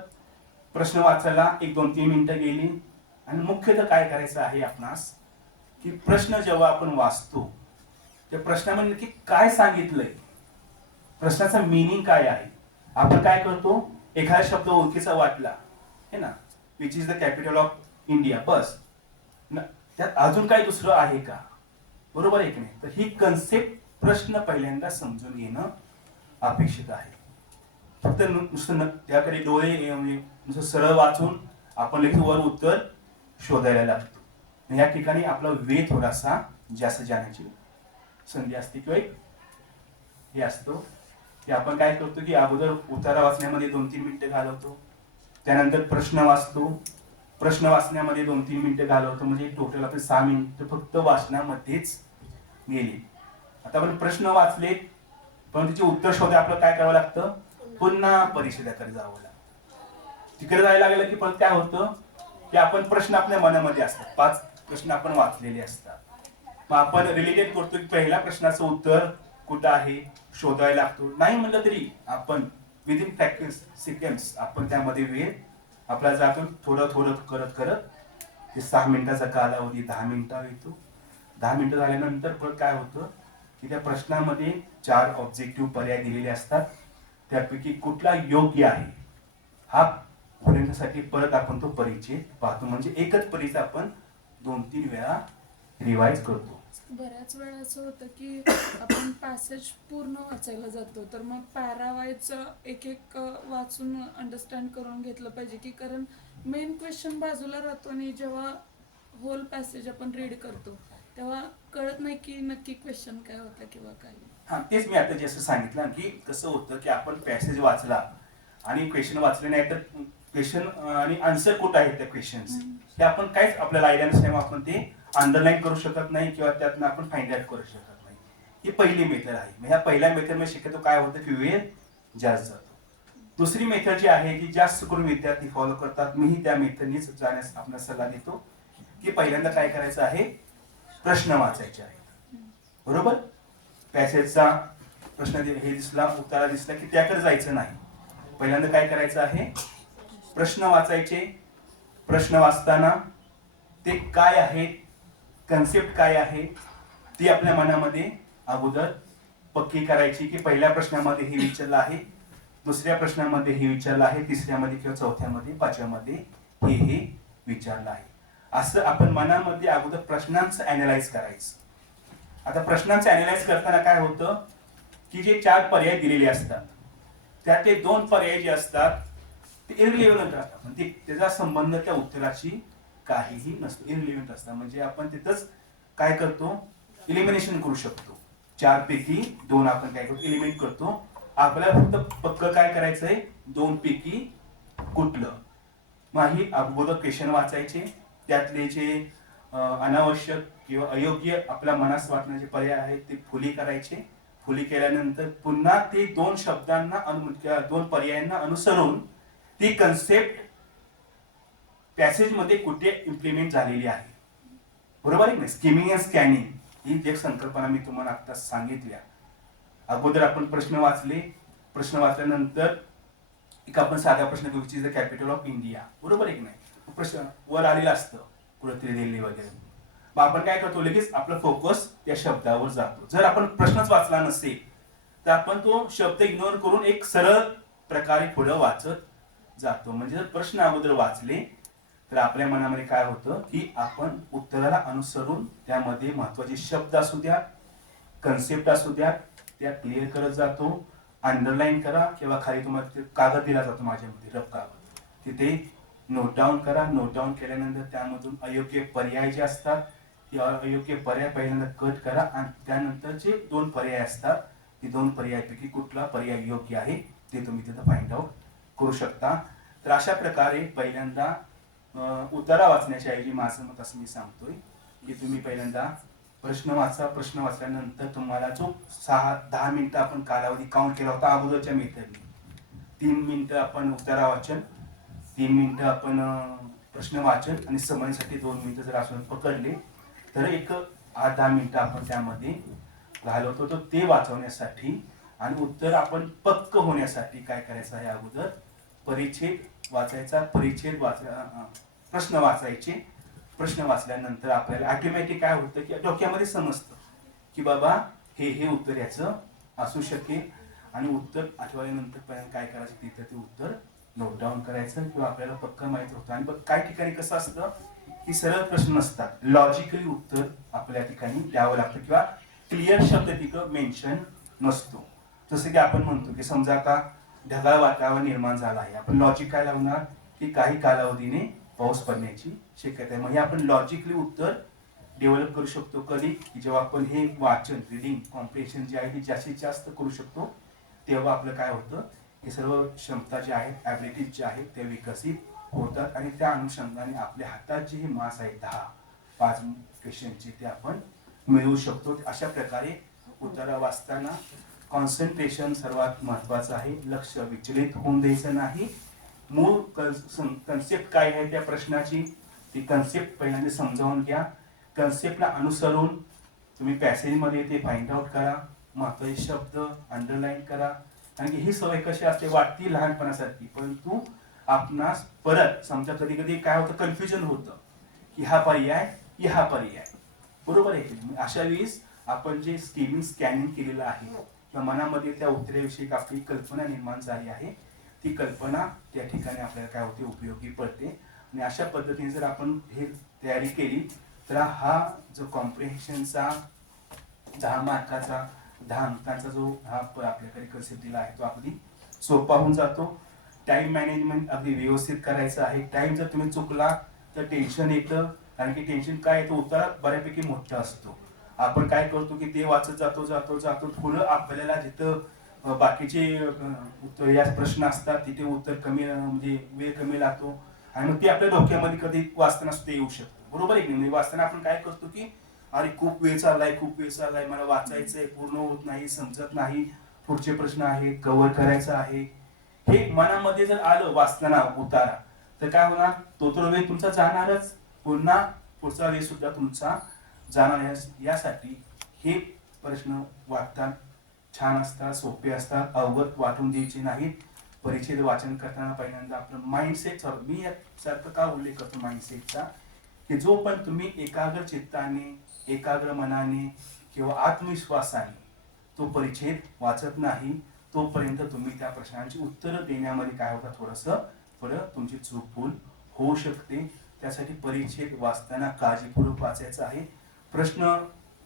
प्रश्न वाचायला 1-2-3 मिनिटं गेली. आणि मुख्यतः काय करायचं आहे आपणास की प्रश्न जेव्हा आपण वाचतो त्या प्रश्नामध्ये नक्की काय सांगितलंय, प्रश्नाचा मिनिंग काय आहे. आपण काय करतो, एखादा शब्द ओळखीचा वाटला है ना, which is the capital of India, बस. त्यात अजून काही दुसरं आहे का? बरोबर आहे की नाही? तर ही कन्सेप्ट प्रश्न पहिल्यांदा समजून घेणं अपेक्षित आहे. फक्त नुसतं त्याकडे डोळे म्हणजे नुसतं सरळ वाचून आपण लगेच वर उत्तर शोधायला लागतो. या ठिकाणी आपला वेळ थोडासा जास्त जाण्याची संधी असते किंवा एक हे असतो की आपण काय करतो की अगोदर उतारा वाचण्यामध्ये 2-3 मिनिटं घालवतो, त्यानंतर प्रश्न वाचतो, प्रश्न वाचण्यामध्ये 2-3 मिनिटं घालवतो, म्हणजे टोटल आपण 6 मिनिटं फक्त वाचण्यामध्येच गेली. आता आपण प्रश्न वाचले पण त्याचे उत्तर शोधा आपलं काय करावं लागतं? पुन्हा परिषदेकडे जावं लागतं. तिकडे जायला लागलं की परत काय होतं की आपण प्रश्न आपल्या मनामध्ये असतात, 5 प्रश्न आपण वाचलेले असतात. मग आपण रिलेटेड करतो की पहिल्या प्रश्नाचं उत्तर कुठं आहे शोधायला लागतो. नाही म्हणलं तरी आपण विदिन प्रॅक्टिस सिक्वेन्स आपण त्यामध्ये वेळ आपला जातो. थोडं थोडं करत करत ते 6 मिनिटाचा कालावधी 10 मिनिटावर येतो. 10 मिनिटं झाल्यानंतर परत काय होतं की त्या प्रश्नामध्ये 4 ऑब्जेक्टिव्ह पर्याय दिलेले असतात. त्यापैकी कुठला योग्य आहे हा होण्यासाठी परत आपण तो परिचय पाहतो. म्हणजे एकच परिचय आपण 2-3 वेळा रिवाइज करतो. बऱ्याच वेळा असं होतं की आपण पॅसेज पूर्ण वाचायला जातो, तर मग पॅरावाईज एक एक वाचून अंडरस्टँड करून घेतलं पाहिजे की कारण मेन क्वेश्चन बाजूला राहतो आणि जेव्हा होल पॅसेज आपण रीड करतो तेव्हा कळत नाही की नक्की क्वेश्चन काय होता किंवा काय. हा, तेच मी आता जसं सांगितलं की कसं होतं की आपण पॅसेज वाचला आणि क्वेश्चन वाचले नाही तर क्वेश्चन आणि आन्सर कुठं आहे त्या क्वेश्चन्स ते आपण काहीच आपल्याला आयडिया नसल्यामुळे आपण ते अंडरलाईन करू शकत नाही किंवा त्यातनं आपण फाइंड आउट करू शकत नाही. ही पहिली मेथड आहे. मग ह्या पहिल्या मेथडमध्ये शक्यतो काय होतं की वेळ जास्त जातो. दुसरी मेथड जी आहे की जास्त करून विद्यार्थी फॉलो करतात, मीही त्या मेथडनीच जाण्यास आपला सल्ला देतो की पहिल्यांदा काय करायचं आहे, प्रश्न वाचायचे आहे. बरोबर? पॅसेजचा प्रश्न हे दिसला, उत्तरा दिसला की त्याकडे जायचं नाही. पहिल्यांदा काय करायचं आहे, प्रश्न वाचायचे. प्रश्न वाचताना ते काय आहे, कन्सेप्ट काय आहे ती आपल्या मनामध्ये अगोदर पक्की करायची की पहिल्या प्रश्नामध्ये हे विचारलं आहे, दुसऱ्या प्रश्नामध्ये हे विचारलं आहे, तिसऱ्यामध्ये किंवा चौथ्यामध्ये, पाचव्यामध्ये हे विचारलं आहे. असं आपण मनामध्ये अगोदर प्रश्नांचं अॅनालाइज करायचं. आता प्रश्नांचं अॅनालाइज करताना काय होतं की जे 4 पर्याय दिलेले असतात त्यातले 2 पर्याय जे असतात ते इररिलेव्हंट असतात, म्हणजे त्याचा संबंध त्या उत्तराशी काहीही नसतो, इररिलेव्हंट असतात. म्हणजे आपण तिथंच काय करतो, इलिमिनेशन करू शकतो. 4 पैकी 2 आपण काय करतो, इलिमिनेट करतो. आपल्याला फक्त पक्क काय करायचंय, 2 पैकी कुठलं. मग ही अगोदर क्वेश्चन वाचायचे, त्यातले जे अनावश्यक किंवा अयोग्य आपल्या मनास वाटण्याचे पर्याय आहेत ते खुली करायचे. खुली केल्यानंतर पुन्हा ते 2 शब्दांना 2 पर्यायांना अनुसरून ती कन्सेप्ट पॅसेज मध्ये कुठे इम्प्लिमेंट झालेली आहे. बरोबर आहे ना? स्किमिंग अँड स्कॅनिंग ही एक संकल्पना मी तुम्हाला आता सांगितल्या. अगोदर आपण प्रश्न वाचले, प्रश्न वाचल्यानंतर एक आपण साधा प्रश्न घेऊ, which is the capital of India. बरोबर आहे की नाही? प्रश्न वर आलेला असतं कुठेतरी दिल्ली वगैरे. मग आपण काय करतो, लगेच आपला फोकस त्या शब्दावर जातो. जर आपण प्रश्नच वाचला नसेल तर आपण तो शब्द इग्नोर करून एक सरळ प्रकारे पुढे वाचत जातो. म्हणजे जर प्रश्न अगोदर वाचले तर आपल्या मनामध्ये काय होतं की आपण उत्तराला अनुसरून त्यामध्ये महत्वाचे शब्द असू द्या, कन्सेप्ट असू द्या, त्या क्लिअर करत जातो. अंडरलाईन करा किंवा खाली तुम्हाला कागद दिला जातो माझ्यामध्ये, रफ कागद, तिथे नोट डाऊन करा. नोट डाऊन केल्यानंतर त्यामधून अयोग्य पर्याय जे असतात ते अयोग्य पर्याय पहिल्यांदा कट करा आणि त्यानंतर जे 2 पर्याय असतात ते 2 पर्यायापैकी कुठला पर्याय योग्य आहे ते तुम्ही तिथं फाइंड आउट करू शकता. तर अशा प्रकारे पहिल्यांदा उत्तरा वाचण्याच्या ऐवजी माझं मत असं मी सांगतोय की तुम्ही पहिल्यांदा प्रश्न वाचा. प्रश्न वाचल्यानंतर तुम्हाला जो 6-10 मिनिटं आपण कालावधी काउंट केला होता अगोदरच्या मेथडने, 3 मिनिटं आपण उत्तरा वाचन, 3 मिनिटं आपण प्रश्न वाचन आणि समजण्यासाठी 2 मिनिटं जर आपण पकडले तर एक 8-10 मिनिटं आपण त्यामध्ये घालवतो. तर ते वाचवण्यासाठी आणि उत्तर आपण पक्क होण्यासाठी काय करायचं आहे, अगोदर परिच्छेद वाचायचा. परिच्छेद प्रश्न वाचायचे. प्रश्न वाचल्यानंतर आपल्याला ऑटोमॅटिक काय होतं की डोक्यामध्ये समजतं की बाबा हे उत्तर याचं असू शकेल आणि उत्तर आठवल्यानंतर काय करायचं तिथं ते उत्तर नोट डाऊन करायचं किंवा आपल्याला पक्का माहिती होतं. आणि काही ठिकाणी कसं असतं की सरळ प्रश्न नसतात, लॉजिकली उत्तर आपल्या ठिकाणी द्यावं लागतं किंवा क्लिअर शब्द तिथं मेन्शन नसतो. जसं की आपण म्हणतो की समजा आता ढगाळ वातावरण निर्माण झालं आहे, आपण लॉजिक काय लावणार की काही कालावधीने पाऊस पडण्याची शक्यता आहे. म्हणजे आपण लॉजिकली उत्तर डेव्हलप करू शकतो कधी की जेव्हा आपण हे वाचन रीडिंग कॉम्प्रिहेन्शन जे आहे ते जास्तीत जास्त करू शकतो, तेव्हा आपलं काय होतं, हे सर्व क्षमता ज्या आहेत ॲबिलिटीज ज्या आहेत त्या विकसित होतात आणि त्या अनुषंगाने आपल्या हातात जे हे मास आहे 5 क्वेश्चनचे ते आपण मिळवू शकतो. अशा प्रकारे उत्तरं वाचताना कॉन्सन्ट्रेशन सर्वात महत्वाचं आहे. लक्ष विचलित होऊन द्यायचं नाही. मूळ कन्सेप्ट काय आहे त्या प्रश्नाची ती कन्सेप्ट पहिल्यांदा समजावून घ्या. कन्सेप्टला अनुसरून तुम्ही पॅसेजमध्ये ते फाइंड आउट करा, महत्त्वाचे शब्द अंडरलाईन करा. कारण की ही सवय कशी असते, वाटती लहानपणासारखी, परंतु आपणास परत समजा कधी कधी काय होतं, कन्फ्युजन होतं की हा पर्याय की हा पर्याय, बरोबर आहे की. अशा वेळेस आपण जे स्किमिंग स्कॅनिंग केलेलं आहे किंवा मनामध्ये त्या उत्तरेविषयी आपली कल्पना निर्माण झाली आहे, ती कल्पना त्या ठिकाणी आपल्याला काय होते, उपयोगी पडते. आणि अशा पद्धतीने जर आपण हे तयारी केली तर हा जो कॉम्प्रिहेन्शनचा 10 मार्काचा 10 अंकांचा जो हा आपल्याकडे कन्सेप्ट दिला आहे तो अगदी सोपा होऊन जातो. टाइम मॅनेजमेंट अगदी व्यवस्थित करायचं आहे. टाइम जर तुम्ही चुकला तर टेन्शन येतं, कारण की टेन्शन काय येतं, उत्तर बऱ्यापैकी मोठा असतो. आपण काय करतो की ते वाचत जातो जातो जातो, थोडं आपल्याला जिथं बाकीचे उत्तर या प्रश्न असतात तिथे उत्तर कमी म्हणजे वेळ कमी लागतो आणि मग ते आपल्या डोक्यामध्ये कधी वाचताना सुद्धा येऊ शकतं, बरोबर आहे की नाही. वाचताना आपण काय करतो की अरे खूप वेळ चाललाय, मला वाचायचंय, पूर्ण होत नाही, समजत नाही, पुढचे प्रश्न आहेत, कव्हर करायचं आहे, हे मनामध्ये जर आलं वाचताना उतारा तर काय होणार, तो वेळ तुमचा जाणारच, पुन्हा पुढचा वेळ सुद्धा तुमचा जाणार. यासाठी हे प्रश्न वाटतात छान असतात, सोपे असतात, अवगत वाटून द्यायचे नाहीत. परिच्छेद वाचन करताना पहिल्यांदा आपलं माइंडसेट, मी यासारखं का उल्लेख करतो माइंडसेटचा, की जो पण तुम्ही एकाग्र चित्ताने, एकाग्र मनाने किंवा आत्मविश्वासाने तो परिच्छेद वाचत नाही तोपर्यंत तुम्ही त्या प्रश्नांची उत्तरं देण्यामध्ये काय होतं, थोडं तुमची चूक भूल होऊ शकते. त्यासाठी परिच्छेद वाचताना काळजीपूर्वक वाचायचं आहे. प्रश्न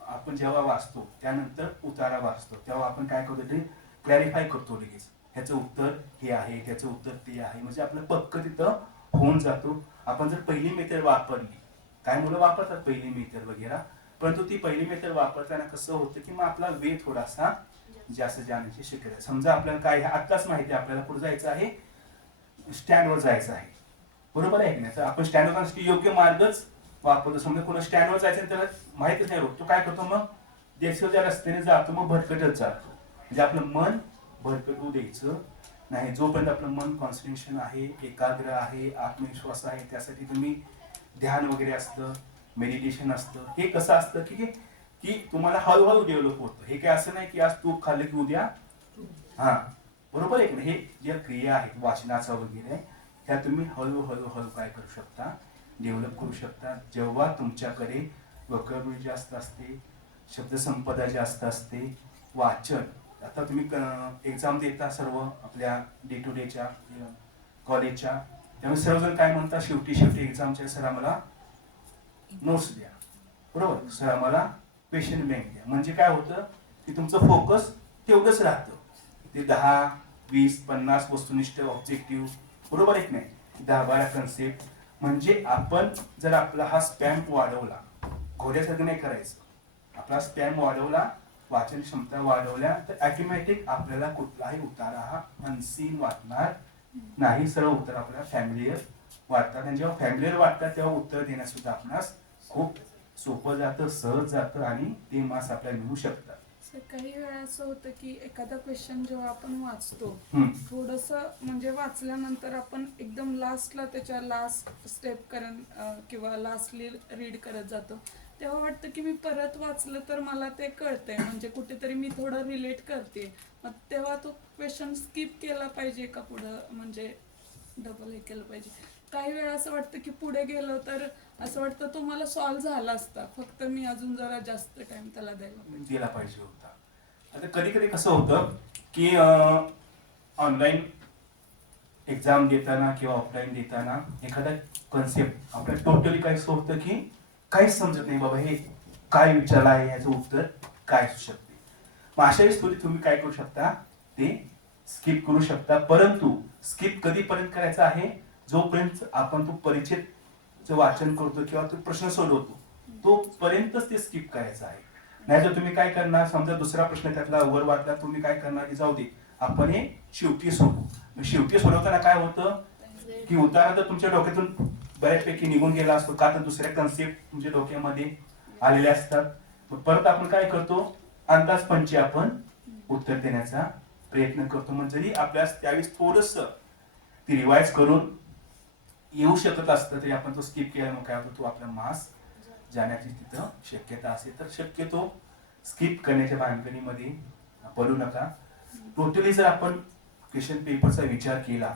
आपण जेव्हा वाचतो त्यानंतर उतारा वाचतो तेव्हा आपण काय करतो, ते क्लॅरिफाय करतो लगेच, ह्याचं उत्तर हे आहे, त्याचं उत्तर ते आहे, म्हणजे आपलं पक्क तिथं होऊन जातो. आपण जर पहिली मेथड वापरली, काय मुलं वापरतात पहिली मेथड वगैरे, परंतु ती पहिली मेथड वापरताना कसं होतं की मग आपला वेळ थोडासा जास्त जाण्याची शक्यता आहे. समजा आपल्याला काय आत्ताच माहिती आहे, आपल्याला पुढे जायचं आहे, स्टँडवर जायचं आहे, बरोबर आहे की नाही. तर आपण स्टँडवर जाण्यासाठी योग्य मार्गच वापरतो. समजा कोणा स्टँडवर जायचं त्याला माहितीच नाही रोड, तो काय करतो, मग देशाच्या रस्त्याने जातो, मग भरकटत जातो. म्हणजे आपलं मन भरकटू द्यायचं नाही. जोपर्यंत आपलं मन कॉन्सन्ट्रेशन आहे, एकाग्र आहे, आत्मविश्वास आहे, त्यासाठी तुम्ही ध्यान वगैरे असतं, मेडिटेशन असतं. हे कसं असतं की तुम्हाला हळूहळू डेव्हलप होतं. हे काय असं नाही की आज तूप खाल्लं की उद्या हा, बरोबर आहे की नाही. हे ज्या क्रिया आहेत वाचनाचा वगैरे ह्या तुम्ही हळूहळू काय करू शकता, डेव्हलप करू शकता. जेव्हा तुमच्याकडे वोकॅब्युलरी जास्त असते, शब्दसंपदा जास्त असते, वाचन, आता तुम्ही एक्झाम देता सर्व आपल्या डे टू डेच्या कॉलेजच्या, त्यामुळे सर्वजण काय म्हणतात, शेवटी एक्झामच्या सर आम्हाला नोट्स द्या, बरोबर, सर आम्हाला क्वेश्चन बँक द्या. म्हणजे काय होतं की तुमचं फोकस तेवढंच राहतं, ते 10, 20, 50 वस्तुनिष्ठ ऑब्जेक्टिव्ह, बरोबर आहे की नाही, 10-12 कन्सेप्ट. म्हणजे आपण जर आपला हा स्पॅम वाढवला, घोड्यासारखं नाही करायचं, आपला स्पॅम वाढवला, वाचन क्षमता वाढवल्या तर ऑटोमॅटिक आपल्याला कुठलाही उतारा हा अनसीन वाटणार नाही. सर्व उत्तर आपल्याला फॅमिलियर वाटतात आणि जेव्हा फॅमिलियर वाटतात तेव्हा उत्तर देण्यास सुद्धा आपणास खूप सोपं जातं, सहज जातं आणि ते मार्क्स आपल्याला मिळू शकतात. सर काही वेळा असं होतं की एखादा क्वेश्चन जेव्हा आपण वाचतो, थोडंसं म्हणजे वाचल्यानंतर आपण एकदम लास्टला त्याच्या लास्ट स्टेप किंवा लास्टली रीड करत जातो, तेव्हा वाटतं की मी परत वाचलं तर मला ते कळतंय, म्हणजे कुठेतरी मी थोडं रिलेट करते. मग तेव्हा तो क्वेश्चन स्किप केला पाहिजे का पुढं, म्हणजे डबल हे केलं पाहिजे. काही वेळा असं वाटतं की पुढे गेलो तर असं वाटतं तो मला सॉल्व्ह झाला असता, फक्त मी अजून जरा जास्त टाइम त्याला दिला पाहिजे होता. आता कधी कधी कसं होतं की ऑनलाईन एक्झाम देताना किंवा ऑफलाईन देताना एखादा कन्सेप्ट आपल्याला टोटली काय असं होतं की काहीच समजत नाही बाबा हे काय विचारलं आहे, याचं उत्तर काय असू शकते. मग अशा वेळेस थोडी तुम्ही काय करू शकता, ते स्किप करू शकता. परंतु स्किप कधीपर्यंत करायचं आहे, जोपर्यंत आपण तो परिचितचं वाचन करतो किंवा तो प्रश्न सोडवतो तोपर्यंतच ते स्किप करायचं आहे. नाहीतर तुम्ही काय करणार, समजा दुसरा प्रश्न त्यातला वर वाटला, तुम्ही काय करणार की जाऊ दे आपण हे शेवटी सोडवू. मग शेवटी सोडवताना काय होतं की उतारा तर तुमच्या डोक्यातून बऱ्याचपैकी निघून गेला असतो, का तर दुसऱ्या कन्सेप्ट तुमच्या डोक्यामध्ये आलेले असतात. मग परत आपण काय करतो, अंदाजपंची आपण उत्तर देण्याचा प्रयत्न करतो. मग जरी आपल्यास त्यावेळेस थोडस ती रिवाइज करून येऊ शकत असतं तरी आपण तो स्किप केला, मग काय होतो तो आपला मास जाण्याची तिथं शक्यता असेल. तर शक्यतो स्किप करण्याच्या भानगडीमध्ये पडू नका. टोटली जर आपण क्वेश्चन पेपरचा विचार केला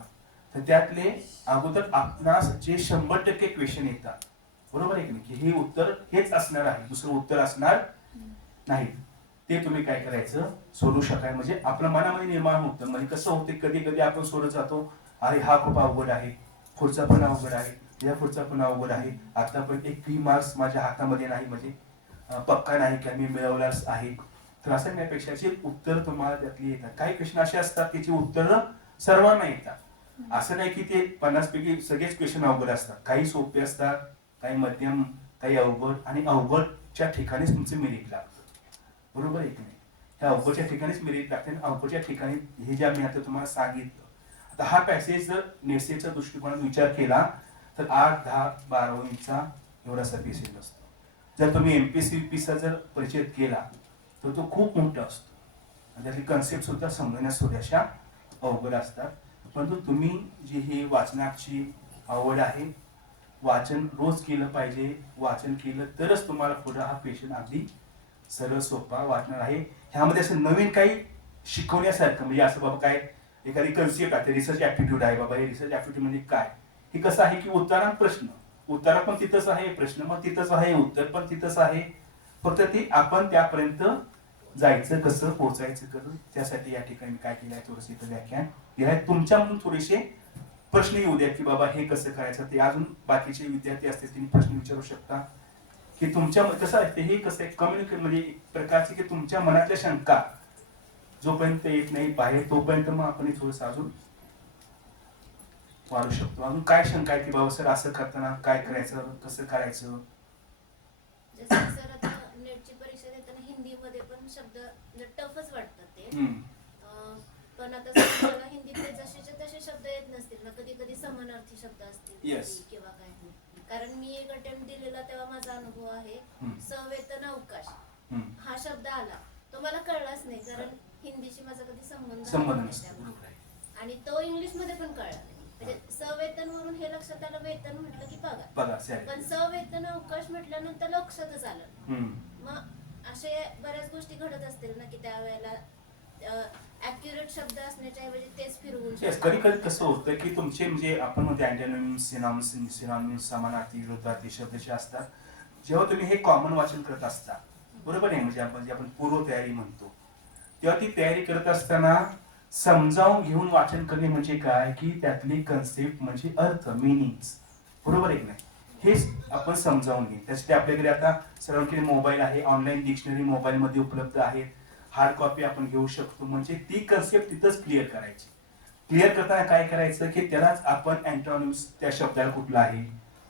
तर त्यातले अगोदर आपणास जे 100% क्वेश्चन येतात, बरोबर आहे की नाही, की हे उत्तर हेच असणार आहे, दुसरं उत्तर असणार नाही, ते तुम्ही काय करायचं सोडू शकाय. म्हणजे आपल्या मनामध्ये निर्माण होतं. म्हणजे कसं होते, कधी कधी आपण सोडत जातो, अरे हा खूप अवघड आहे, पुढचा पण अवघड आहे, या पुढचा पण अवघड आहे, आता पण एकही मार्क्स माझ्या हातामध्ये नाही, म्हणजे पक्का नाही की मी मिळवलाच आहे. तर असं करण्यापेक्षा जे उत्तर तुम्हाला त्यातली येतात, काही क्वेश्चन असे असतात की जे उत्तर सर्वांना येतात. असं नाही की ते 50 पैकी सगळेच क्वेश्चन अवघड असतात. काही सोपे असतात, काही मध्यम, काही अवघड, आणि अवघडच्या ठिकाणीच तुमचे मेरिट लागतं, बरोबर आहे की नाही. ह्या अवघडच्या ठिकाणीच मेरिट लागते आणि अवघडच्या ठिकाणी हे जे आम्ही आता तुम्हाला सांगितलं. आता हा पॅसेज जर नेसेच्या दृष्टिकोनात विचार केला तर 8, 10, 12वीचा एवढासा पॅसेज असतो. जर तुम्ही MPSC जर परिचय केला तर तो खूप मोठा असतो आणि त्यातली कन्सेप्ट सुद्धा समजण्यास थोड्याशा अवघड असतात. परंतु तुम्ही जी ही वाचनाची आवड आहे, वाचन रोज केलं पाहिजे, वाचन केलं तरच तुम्हाला पुढे हा पेशंट अगदी सरळ सोपा वाटणार आहे. ह्यामध्ये असं नवीन काही शिकवण्यासारखं, म्हणजे असं बाबा काय एखादी कन्सेप्ट आहे, रिसर्च ऍप्टिट्यूड आहे, बाबा हे रिसर्च ऍप्टिट्यूड म्हणजे काय, हे कसं आहे की उत्तरात प्रश्न, उत्तर पण तिथंच आहे, प्रश्न पण तिथंच आहे, उत्तर पण तिथंच आहे, फक्त ते आपण त्यापर्यंत जायचं कसं, पोहोचायचं कसं, त्यासाठी या ठिकाणी काय केलं आहे, थोडंसं इथं व्याख्यान दिलं आहे. तुमच्यामधून थोडेसे प्रश्न येऊ द्या की बाबा हे कसं करायचं, ते अजून बाकीचे विद्यार्थी असतील त्यांनी प्रश्न विचारू शकता की तुमच्या कसं आहे, हे कसं आहे कम्युनिकेट, म्हणजे एक प्रकारची की तुमच्या मनातल्या शंका जोपर्यंत येत नाही बाहेर तोपर्यंत मग आपण थोडंसं अजून वाढू शकतो. अजून काय शंका आहे की बाबा सर असं करताना काय करायचं, कसं करायचं. जसं सर आता नेटची परीक्षा देताना हिंदीमध्ये पण शब्द टफच वाटतात ते. पण आता समजा हिंदीतले जसेच्या तसे शब्द येत नसतील ना, कधी कधी समानार्थी शब्द असतील Yes. किंवा काय. कारण मी एक अटेम्प्ट दिलेला तेव्हा माझा अनुभव आहे, सवेतन अवकाश हा शब्द आला, तो मला कळलाच नाही कारण हिंदीशी माझा कधी संबंध नाही त्यामुळे. आणि तो इंग्लिश मध्ये पण कळला नाही. म्हणजे सवेतन वरून हे लक्षात आलं, वेतन म्हटलं की पगार, पण सवेतन अवकाश म्हटल्यानंतर लक्षातच आलं. मग असे बऱ्याच गोष्टी घडत असतील ना की त्यावेळेला ऍक्युरेट शब्द असण्याच्या ऐवजी तेच फिरवून. कधी कधी कसं होतं की तुमचे म्हणजे आपण म्हणतो अँटोनिम्स, सिनॉनिम्स, समानार्थी, विरुद्धार्थी शब्द जे असतात, जेव्हा तुम्ही हे कॉमन वाचन करत असता, बरोबर आहे, म्हणजे आपण जे आपण पूर्व तयारी म्हणतो, तेव्हा ती तयारी करत असताना समजावून घेऊन वाचन करणे म्हणजे काय की त्यातली कन्सेप्ट म्हणजे अर्थ, मिनिंग्स, बरोबर आहे की नाही, हेच आपण समजावून घे. त्यासाठी आपल्याकडे आता सर्वांकडे मोबाईल आहे, ऑनलाईन डिक्शनरी मोबाईलमध्ये उपलब्ध आहे, हार्ड कॉपी आपण घेऊ शकतो. म्हणजे ती कन्सेप्ट तिथंच क्लिअर करायची. क्लिअर करताना काय करायचं की त्यालाच आपण अँटोनिम्स, त्या शब्दाला कुठला आहे,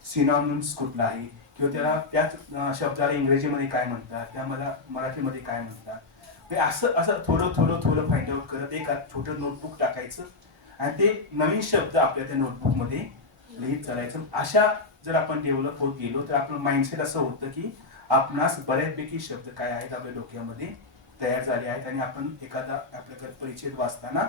सिनॉनिम्स कुठला आहे, किंवा त्याला त्याच शब्दाला इंग्रजीमध्ये काय म्हणतात, त्या मला मराठीमध्ये काय म्हणतात, असं असं थोडं थोडं थोडं फाइंड आउट करत एक छोटं नोटबुक टाकायचं आणि ते नवीन शब्द आपल्या त्या नोटबुकमध्ये लिहित चालायचं. अशा जर आपण डेव्हलप होत गेलो तर आपलं माइंडसेट असं होतं की आपणास बऱ्यापैकी शब्द काय आहेत आपल्या डोक्यामध्ये तयार झाले आहेत आणि आपण एखादा आपल्याकडे परिचय वाचताना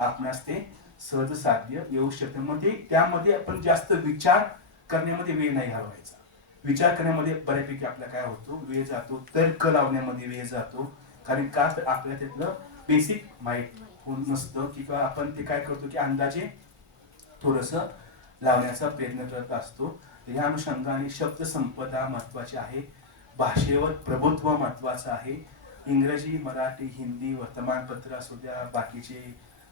आपणास ते सहज साध्य येऊ शकते. मग ते त्यामध्ये आपण जास्त विचार करण्यामध्ये वेळ नाही घालवायचा. विचार करण्यामध्ये बऱ्यापैकी आपला काय होतो, वेळ जातो, तर्क लावण्यामध्ये वेळ जातो. कारण का तर आपल्याला त्यातलं बेसिक माहीत होत नसतं किंवा आपण ते काय करतो की अंदाजे थोडंसं लावण्याचा प्रयत्न करत असतो. या अनुषंगाने शब्द संपदा महत्वाची आहे, भाषेवर प्रभुत्व महत्वाचं आहे. इंग्रजी, मराठी, हिंदी, वर्तमानपत्र असू द्या, बाकीचे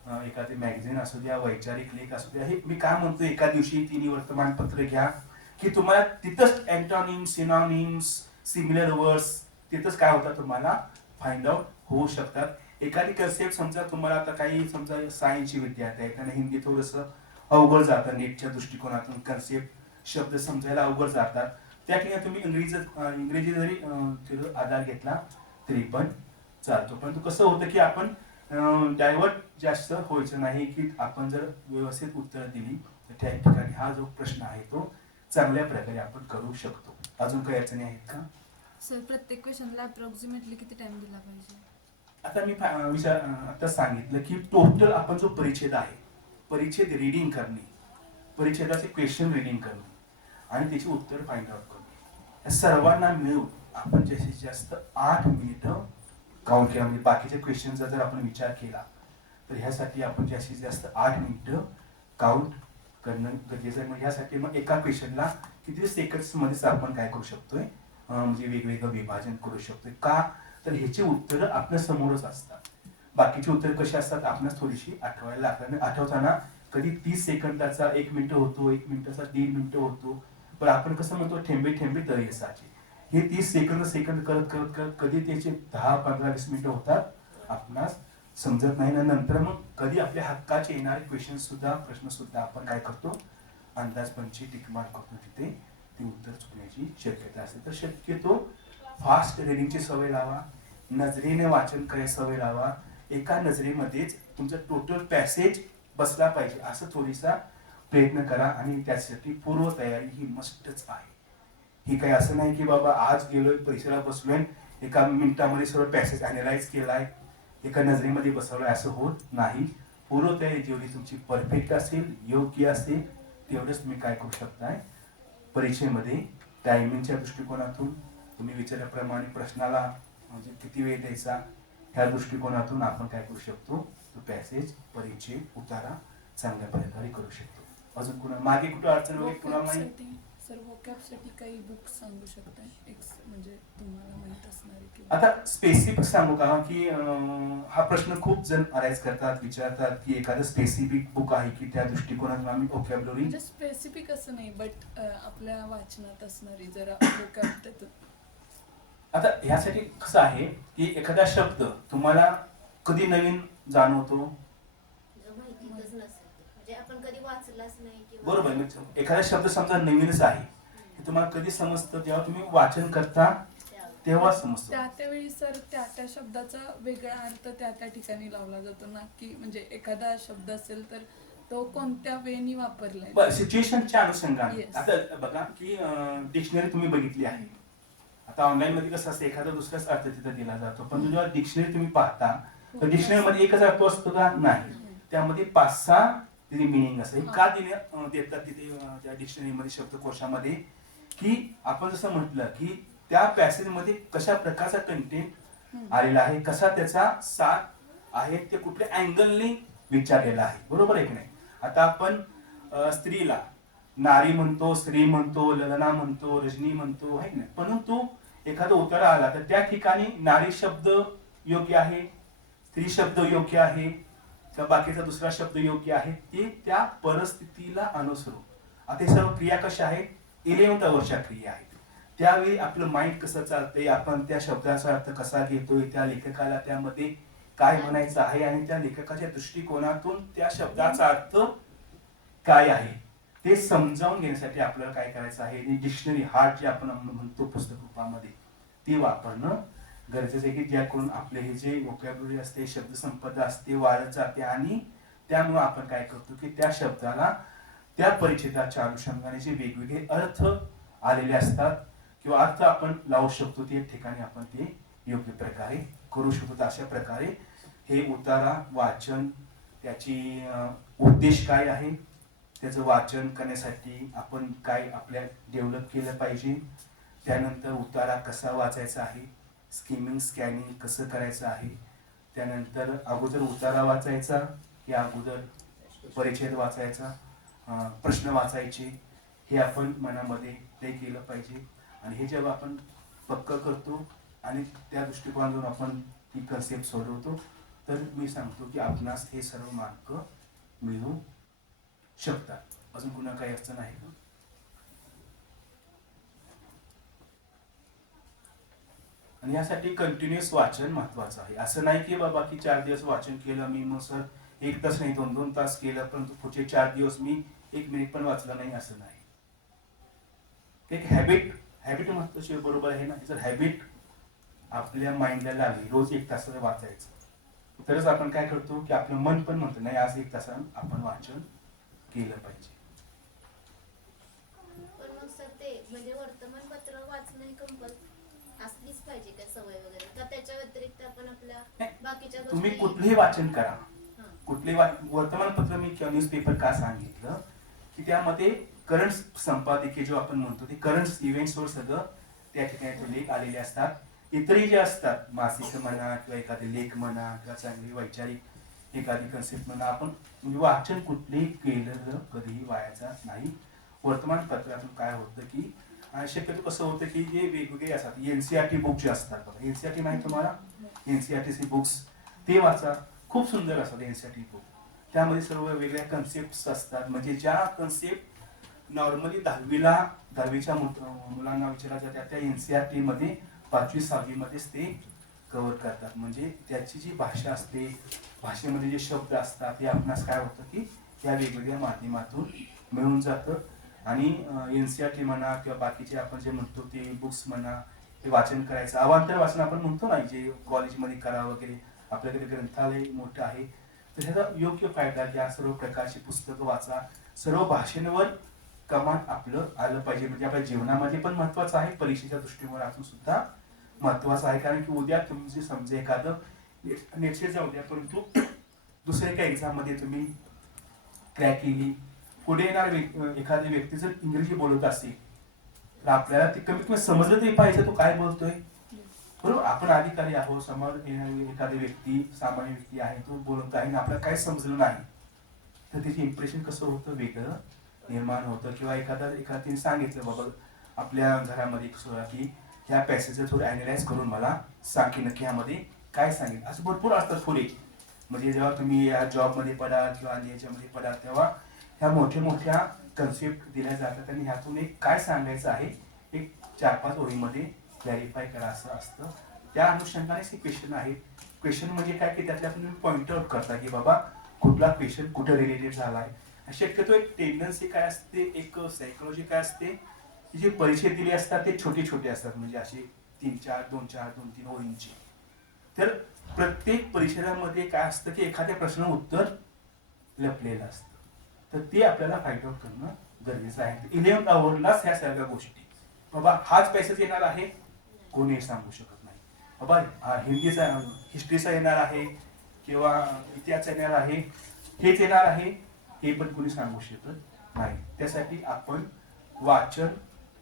एखादी मॅगझिन असू द्या, वैचारिक लेख असू द्या, हे मी काय म्हणतो, एका दिवशी तिन्ही वर्तमानपत्र घ्या की तुम्हाला तिथंच अँटॉनिम्स, सिनॉनिम्स, सिमिलर वर्ड्स तिथंच काय होतात तुम्हाला फाइंड आउट होऊ शकतात. एखादी कन्सेप्ट समजा तुम्हाला आता काही समजा सायन्सची विद्यार्थी आहे, त्यांना हिंदी थोडंसं अवघड जातं, नेटच्या दृष्टिकोनातून कन्सेप्ट शब्द समजायला अवघड जातात, त्या ठिकाणी तुम्ही इंग्रजी जरी तिथं आधार घेतला तरी पण चालतो. परंतु कसं होतं की आपण डायव्हर्ट जास्त व्हायचं नाही, की आपण जर व्यवस्थित उत्तर दिली तर त्या ठिकाणी हा जो प्रश्न आहे तो चांगल्या प्रकारे आपण करू शकतो. अजून काही अडचणी आहेत का? सर प्रत्येक क्वेश्चनला अप्रॉक्सिमेटली किती टाइम दिला पाहिजे? आता मी आता सांगितलं की टोटल आपण जो परिच्छेद आहे, परिच्छेद रिडिंग करणे, परिच्छेदाचे क्वेश्चन रिडिंग करणे आणि त्याची उत्तर फाइंड आउट करणे, या सर्वांना मिळून आपण जास्तीत जास्त 8 मिनिटं काउंट केला. म्हणजे बाकीच्या क्वेश्चनचा जर आपण विचार केला तर ह्यासाठी आपण जास्तीत जास्त 8 मिनिटं काउंट करणं गरजेचं आहे. मग ह्यासाठी मग एका क्वेश्चनला किती सेकंड्समध्येच आपण काय करू शकतोय, म्हणजे वेगवेगळं विभाजन करू शकतोय. का तर ह्याची उत्तरं आपल्या समोरच असतात. बाकीची उत्तरं कशी असतात आपल्याला थोडीशी आठवायला लागतात. आणि आठवताना कधी 30 सेकंदाचा 1 मिनिट होतो, 1 मिनिटाचा 1.5 मिनिटं होतो, पण आपण कसं म्हणतो ठेंबे ठेंबे तळी साचे. हे 30 सेकंद करत करत करत कधी त्याचे 10, 15, 20 मिनिटं होतात आपणास समजत नाही. नंतर मग कधी आपल्या हक्काचे येणारे प्रश्न सुद्धा आपण काय करतो, अंदाजपंची टिकमार करतो, तिथे ती उत्तर चुकण्याची शक्यता असते. तर शक्यतो फास्ट रिडिंगची सवय लावा, नजरेने वाचन करायची सवय लावा. एका नजरेमध्येच तुमचं टोटल पॅसेज बसला पाहिजे असं थोडीसा प्रयत्न करा. आणि त्यासाठी पूर्वतयारी ही मस्टच आहे. ही काही असं नाही की बाबा आज गेलोय परीक्षेला बसलोय, एका मिनिटामध्ये सर्व पॅसेज अॅनालाइज केलाय, एका नजरेमध्ये बसवलाय, असं होत नाही. पूर्वतयारी जेवढी तुमची परफेक्ट असेल, योग्य असेल, तेवढंच तुम्ही काय करू शकताय परीक्षेमध्ये. टायमिंगच्या दृष्टिकोनातून तुम्ही विचारल्याप्रमाणे प्रश्नाला म्हणजे किती वेळ द्यायचा, ह्या दृष्टिकोनातून आपण काय करू शकतो, तो पॅसेज परिचय उतारा चांगल्या प्रकारे करू शकतो. अजून कुणा मागे कुठं अडचण वगैरे कुणाला नाही? सर वोकॅबसाठी काही बुक सांगू शकताय, म्हणजे तुम्हाला माहित असणारे किंवा आता स्पेसिफिक सांगू का की हा प्रश्न खूप जण अराईज करतात, विचारतात की एखादं स्पेसिफिक बुक आहे की त्या दृष्टिकोनातून आम्ही व्होकॅब्युलरी, म्हणजे स्पेसिफिक असं नाही, बट आपल्या वाचनात असणारी जरा वोकॅब. आता ह्यासाठी कसं आहे की एखादा शब्द तुम्हाला कधी नवीन जाणवतो, जो माहितीतच नसेल, म्हणजे आपण कधी वाचलाच नाही किंवा बरोबर. म्हणजे एखादा शब्द समजा नवीनच आहे, हे तुम्हाला कधी समजतं, जेव्हा तुम्ही वाचन करता तेव्हा समजतं. त्यावेळी सर त्या शब्दाचा वेगळा अर्थ त्या ठिकाणी लावला जातो ना, की म्हणजे एखादा शब्द असेल तर तो कोणत्या वेनी वापरलाय, बरं, सिच्युएशनच्या अनुषंगाने. Yes. आता बघा की डिक्शनरी तुम्ही बघितली आहे. आता ऑनलाईन मध्ये कसं असतं, एखादा दुसराच अर्थ तिथं दिला जातो, पण जेव्हा डिक्शनरी तुम्ही पाहता तर डिक्शनरी मध्ये एकच अर्थ असतो का? नाही. त्यामध्ये 5-6 तिथे मिनिंग असते. का देतात तिथे त्या डिक्शनरीमध्ये, शब्दकोशामध्ये, की आपण जसं म्हटलं की त्या पॅसेज मध्ये कशा प्रकारचा कंटेंट आलेला आहे, कसा त्याचा साथ आहे, ते कुठल्या अँगलने विचारलेला आहे, बरोबर आहे की नाही. आता आपण स्त्रीला नारी म्हणतो, स्त्री म्हणतो, ललना म्हणतो, रजनी म्हणतो, आहे ना. परंतु एखादा उतारा आला तर त्या ठिकाणी नारी शब्द योग्य आहे, स्त्री शब्द योग्य आहे, किंवा बाकीचा दुसरा शब्द योग्य आहे, ते त्या परिस्थितीला अनुसरून. आता हे सर्व क्रिया कशा आहेत, 11th अवरच्या क्रिया आहेत. त्यावेळी आपलं माइंड कसं चालतंय, आपण त्या शब्दाचा अर्थ कसा घेतोय, त्या लेखकाला त्यामध्ये काय म्हणायचं आहे, आणि त्या लेखकाच्या दृष्टिकोनातून त्या शब्दाचा अर्थ काय आहे ते समजावून घेण्यासाठी आपल्याला काय करायचं आहे, डिक्शनरी हार्ट जे आपण म्हणतो पुस्तक रूपामध्ये, ती वापरणं गरजेचं आहे, की ज्याकडून आपले हे जे वोकॅब्युलरी असते, शब्दसंपदा असते, वाढत जाते. आणि त्यामुळे आपण काय करतो की त्या शब्दाला त्या परिच्छेदाच्या अनुषंगाने जे वेगवेगळे अर्थ आलेले असतात किंवा अर्थ आपण लावू शकतो, ते ठिकाणी आपण ते योग्य प्रकारे करू शकतो. अशा प्रकारे हे उतारा वाचन, त्याची उद्देश काय आहे, त्याचं वाचन करण्यासाठी आपण काय आपल्या डेव्हलप केलं पाहिजे, त्यानंतर उतारा कसा वाचायचा आहे, स्किमिंग स्कॅनिंग कसं करायचं आहे, त्यानंतर अगोदर उतारा वाचायचा की अगोदर परिच्छेद वाचायचा, प्रश्न वाचायचे, हे आपण मनामध्ये तय केलं पाहिजे. आणि हे जेव्हा आपण पक्क करतो आणि त्या दृष्टिकोनातून आपण ती कन्सेप्ट सोडवतो, तर मी सांगतो की आपणास हे सर्व मार्क मिळू शकतात. अजून कुणा काही अडचण आहे का? आणि यासाठी कंटिन्युअस वाचन महत्वाचं आहे. असं नाही की बाबा की 4 दिवस वाचन केलं मी, मग सर 1 तास नाही 2-2 तास केलं, परंतु पुढचे 4 दिवस मी 1 मिनिट पण वाचलं नाही, असं नाही. एक हॅबिट महत्वाची, बरोबर आहे ना. जर हॅबिट आपल्या माइंडला लागली रोज 1 तास वाचायचं, तरच आपण काय करतो की आपलं मन पण म्हणतं नाही आज 1 तासानं आपण वाचन केलं पाहिजे. पण मग सर ते म्हणजे वर्तमानपत्र वाचणं ही असलीच पाहिजे का सवय वगैरे, का त्याच्या व्यतिरिक्त आपण आपल्या बाकीच्या तुम्ही गोष्टी कुठलेही वाचन करा, हां. कुठले वर्तमानपत्र मी किंवा न्यूजपेपर का सांगितलं की त्यामध्ये करंट संपादकीय जो आपण म्हणतो ते करंट इव्हेंट्सवर सगळं त्या ठिकाणी तो लेख आलेले असतात. इतरही जे असतात मासिक म्हणा किंवा एखादे लेख म्हणा किंवा चांगली वैचारिक एखादी कन्सेप्ट म्हणा, आपण म्हणजे वाचन कुठलेही केलेलं कधीही वायाचा नाही. वर्तमानपत्रातून काय होतं की शक्यतो कसं होतं की जे वेगवेगळे असतात NCERT बुक जे असतात बघा, NCERT माहिती तुम्हाला, NCERTचे बुक्स ते वाचा, खूप सुंदर असतात NCERT बुक. त्यामध्ये सर्व वेगवेगळ्या कन्सेप्ट असतात, म्हणजे ज्या कन्सेप्ट नॉर्मली 10वीच्या मुलांना विचारल्या जातात त्या NCERT मध्ये 5वी-6वी मध्येच ते कव्हर करतात. म्हणजे त्याची जी भाषा असते, भाषेमध्ये जे शब्द असतात ते आपणास काय होतं की त्या वेगवेगळ्या माध्यमातून मिळून जातं. आणि NCERT म्हणा किंवा बाकीचे आपण जे म्हणतो ते बुक्स म्हणा ते वाचन करायचं, अवांतर वाचन आपण म्हणतो ना, जे कॉलेजमध्ये करा वगैरे, आपल्याकडे ग्रंथालय मोठं आहे, तर ह्याचा योग्य फायदा घ्या. सर्व प्रकारची पुस्तकं वाचा, सर्व भाषेंवर कमान आपलं आलं पाहिजे. म्हणजे आपल्या जीवनामध्ये पण महत्वाचं आहे, परीक्षेच्या दृष्टीकोनातून सुद्धा महत्वाचं आहे. कारण की उद्या तुमची समजा एखादं नेटचे जाऊ द्या, परंतु दुसऱ्या एका एक्झाम मध्ये तुम्ही क्रॅक केली, पुढे येणार एखादी व्यक्ती जर इंग्रजी बोलत असेल तर आपल्याला ते कमीत कमी समजलं तरी पाहिजे तो काय बोलतोय, बरोबर. आपण अधिकारी आहोत, समोर एखादी व्यक्ती सामान्य व्यक्ती आहे तो बोलत आहे आणि आपल्याला काय समजलं नाही तर त्याचे इम्प्रेशन कसं होतं, वेगळं निर्माण होतं. किंवा एखाद्याने सांगितलं बाबा आपल्या घरामध्ये की ह्या पॅसेजला थोडं अॅनालाइज करून मला सांग की नक्की ह्यामध्ये काय सांगितलं. असं भरपूर असतात थोडे. म्हणजे जेव्हा तुम्ही या जॉबमध्ये पडाल किंवा अन्य याच्यामध्ये पडाल तेव्हा ह्या मोठ्या मोठ्या कन्सेप्ट दिल्या जातात आणि ह्यातून एक काय सांगायचं आहे एक 4-5 ओळीमध्ये क्लॅरिफाय करा असं असतं. त्या अनुषंगानेच हे क्वेश्चन आहेत. क्वेश्चन म्हणजे काय की त्यातल्या तुम्ही पॉइंट आउट करता की बाबा कुठला क्वेश्चन कुठं रिलेटेड झालाय. शक्यतो एक टेंडन्सी काय असते, एक सायकोलॉजी काय असते की जे परीक्षे दिले असतात ते छोटे छोटे असतात, म्हणजे असे 3-4, 2-4, 2-3 ओळींचे. तर प्रत्येक परिच्छेदामध्ये काय असतं की एखाद्या प्रश्न उत्तर लपलेलं असतं, तर ते आपल्याला फाइंड आउट करणं गरजेचं आहे. 11th आवरलाच ह्या सगळ्या गोष्टी, बाबा हाच पॅसेज येणार आहे कोणी सांगू शकत नाही, बाबा हिंदीचा हिस्ट्रीचा येणार आहे किंवा इतिहास येणार आहे, हेच येणार आहे हे पण कोणी सांगू शकत नाही. त्यासाठी आपण वाचन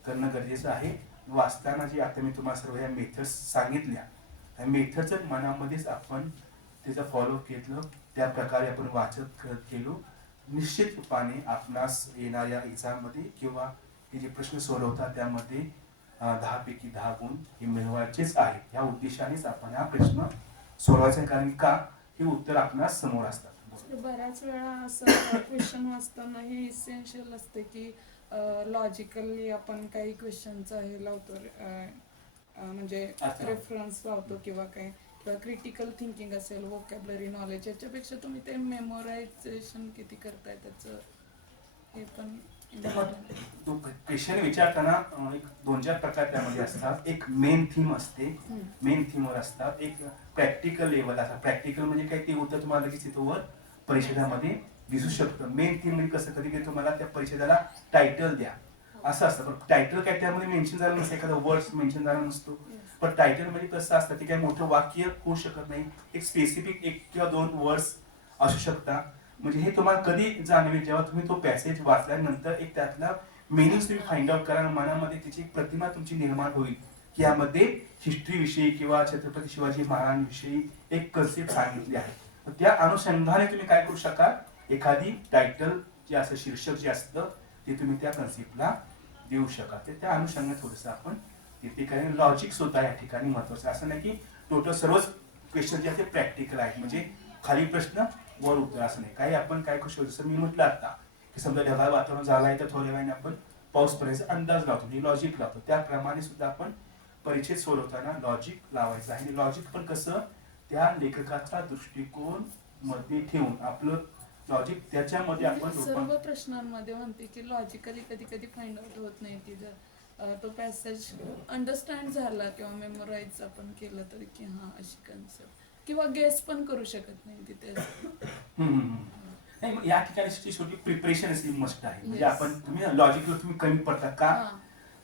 करणं गरजेचं आहे. वाचताना जी आता मी तुम्हाला सर्व ह्या मेथड्स सांगितल्या, त्या मेथड मनामध्येच आपण त्याचा फॉलो घेतलं, त्या प्रकारे आपण वाचत करत गेलो, निश्चितपणे आपणास येणाऱ्या एक्झाममध्ये किंवा हे जे प्रश्न सोडवतात त्यामध्ये 10 पैकी 10 गुण हे मिळवायचेच आहे. या उद्देशानेच आपण हा प्रश्न सोडवायचा, कारण का हे उत्तर आपणास समोर असतात. बऱ्याच वेळा असं क्वेश्चन वाचताना हे इसेन्शियल असते की लॉजिकली आपण काही क्वेश्चनचा हे लावतो, म्हणजे रेफरन्स लावतो किंवा काय, किंवा क्रिटिकल थिंकिंग असेल, वोकॅबलरी नॉलेज, याच्यापेक्षा तुम्ही ते मेमोरायझेशन किती करताय त्याचं हे पण. क्वेश्चन विचारताना एक 2-4 प्रकार त्यामध्ये असतात. एक मेन थीम असते, मेन थीमवर असतात. एक प्रॅक्टिकल लेवल असतात. प्रॅक्टिकल म्हणजे काय, ते उत्तर तुम्हाला लगेच तिथं परिषदामध्ये दिसू शकतं. मेन थीम म्हणजे कसं, कधी कधी तुम्हाला त्या परिषदेला टायटल द्या असं असतं, पण टायटल काय त्यामध्ये मेन्शन झालं नसतं, एखादा वर्ड्स मेन्शन झाला नसतो. पण टायटल म्हणजे कसं असतं ते काय मोठं वाक्य होऊ शकत नाही, एक स्पेसिफिक 1 किंवा 2 वर्ड्स असू शकतात. म्हणजे हे तुम्हाला कधी जाणवेल जेव्हा तुम्ही तो पॅसेज वाचल्यानंतर एक त्यातला मिनिंग तुम्ही फाइंड आउट करा, मनामध्ये त्याची एक प्रतिमा तुमची निर्माण होईल की यामध्ये हिस्ट्री विषयी किंवा छत्रपती शिवाजी महाराजांविषयी एक कन्सेप्ट सांगितली आहे. त्या अनुषंगाने तुम्ही काय करू शकाल, एखादी टायटल जे असं शीर्षक जे असतं ते तुम्ही त्या कन्सेप्टला देऊ शकाल. तर त्या अनुषंगाने थोडंसं आपण तिथे काही लॉजिक सुद्धा या ठिकाणी महत्वाचं. असं नाही की टोटल सर्वच क्वेश्चन जे आहे ते प्रॅक्टिकल आहेत, म्हणजे खाली प्रश्न वर उत्तर असं नाही. काही आपण काय करू शकतो, जसं मी म्हटलं आता की समजा ढगाळ वातावरण झालं आहे तर थोड्या वेळाने आपण पाऊस पडायचा अंदाज लावतो, म्हणजे लॉजिक लावतो. त्याप्रमाणे सुद्धा आपण परीक्षेत सोडवताना लॉजिक लावायचं आहे. आणि लॉजिक पण कसं, त्या लेखकाचा दृष्टिकोन मध्ये ठेवून आपलं लॉजिक त्याच्यामध्ये आपण सर्व प्रश्नांमध्ये म्हणते की लॉजिकली कधी कधी फाइंड आउट होत नाही की जर तो पॅसेज अंडरस्टँड झाला किंवा मेमोराईज आपण केलं तर की हा अशी कन्सेप्ट किंवा गेस पण करू शकत नाही तिथे. नाही, मग या ठिकाणी शेवटी प्रिपरेशन अशी मस्ट आहे. म्हणजे Yes. आपण तुम्ही लॉजिकला तुम्ही कमी पडता का, हा.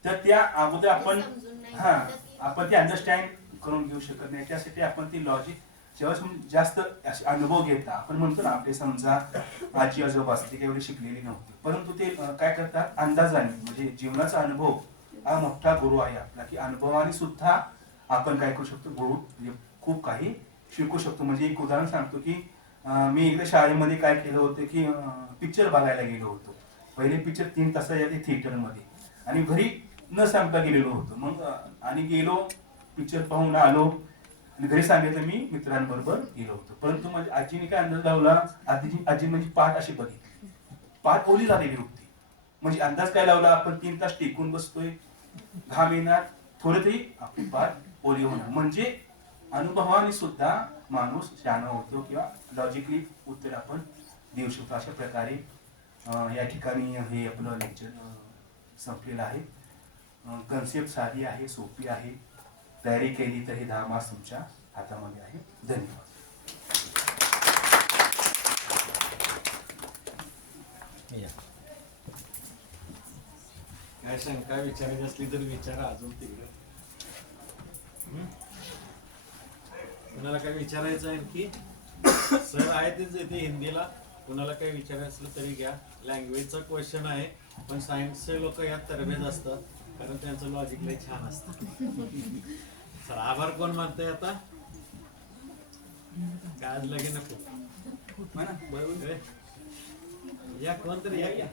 तर त्या अगोदर आपण समजून नाही हा घेतलं की- आपण ते अंडरस्टँड करून घेऊ शकत नाही. त्यासाठी आपण ती लॉजिक जेव्हा जास्त असे अनुभव घेता, आपण म्हणतो ना आपले समजा आजी आजोबा असते ते एवढे शिकलेली नव्हती, परंतु ते काय करतात अंदाजाने, म्हणजे जीवनाचा अनुभव हा मोठा गुरु आहे आपला, की अनुभवाने सुद्धा आपण काय करू शकतो, गुरु म्हणजे खूप काही शिकू शकतो. म्हणजे एक उदाहरण सांगतो की मी एकदा शाळेमध्ये काय केलं होतं की पिक्चर बघायला गेलो होतो. पहिले पिक्चर 3 तासाच्या थिएटरमध्ये आणि घरी न सांगता गेलेलो होतो. मग आणि गेलो, पिक्चर पाहून आलो आणि घरी सांगितलं मी मित्रांबरोबर गेलो होतो. परंतु माझ्या आजीने काय अंदाज लावला, आजी म्हणजे पाठ अशी बघितली, पाठ ओली झालेली होती. म्हणजे अंदाज काय लावला, आपण 3 तास टेकून बसतोय, घाम येणार, थोडं तरी आपली पाठ ओली होणार. म्हणजे अनुभवाने सुद्धा माणूस शहाणा होतो किंवा लॉजिकली उत्तर आपण देऊ शकतो. अशा प्रकारे या ठिकाणी हे आपलं लेक्चर संपलेलं आहे. कन्सेप्ट साधी आहे, सोपी आहे. तयारी केली तर हे 10 मार्क्स तुमच्या हातामध्ये आहे. धन्यवाद. काय शंका विचारायची असली तर विचारा अजून तिकडे. कुणाला काय विचारायचं आहे की सर आहे तेच येते हिंदीला, कुणाला काही विचारायचं असलं तरी घ्या. लँग्वेजचा क्वेश्चन आहे, पण सायन्सचे लोक यात तरबेज असतात कारण त्यांचं लॉजिक लय छान असतं. सर आभार कोण मानतंय आता, काय आज लगे नको बरोबर या कोण तरी या.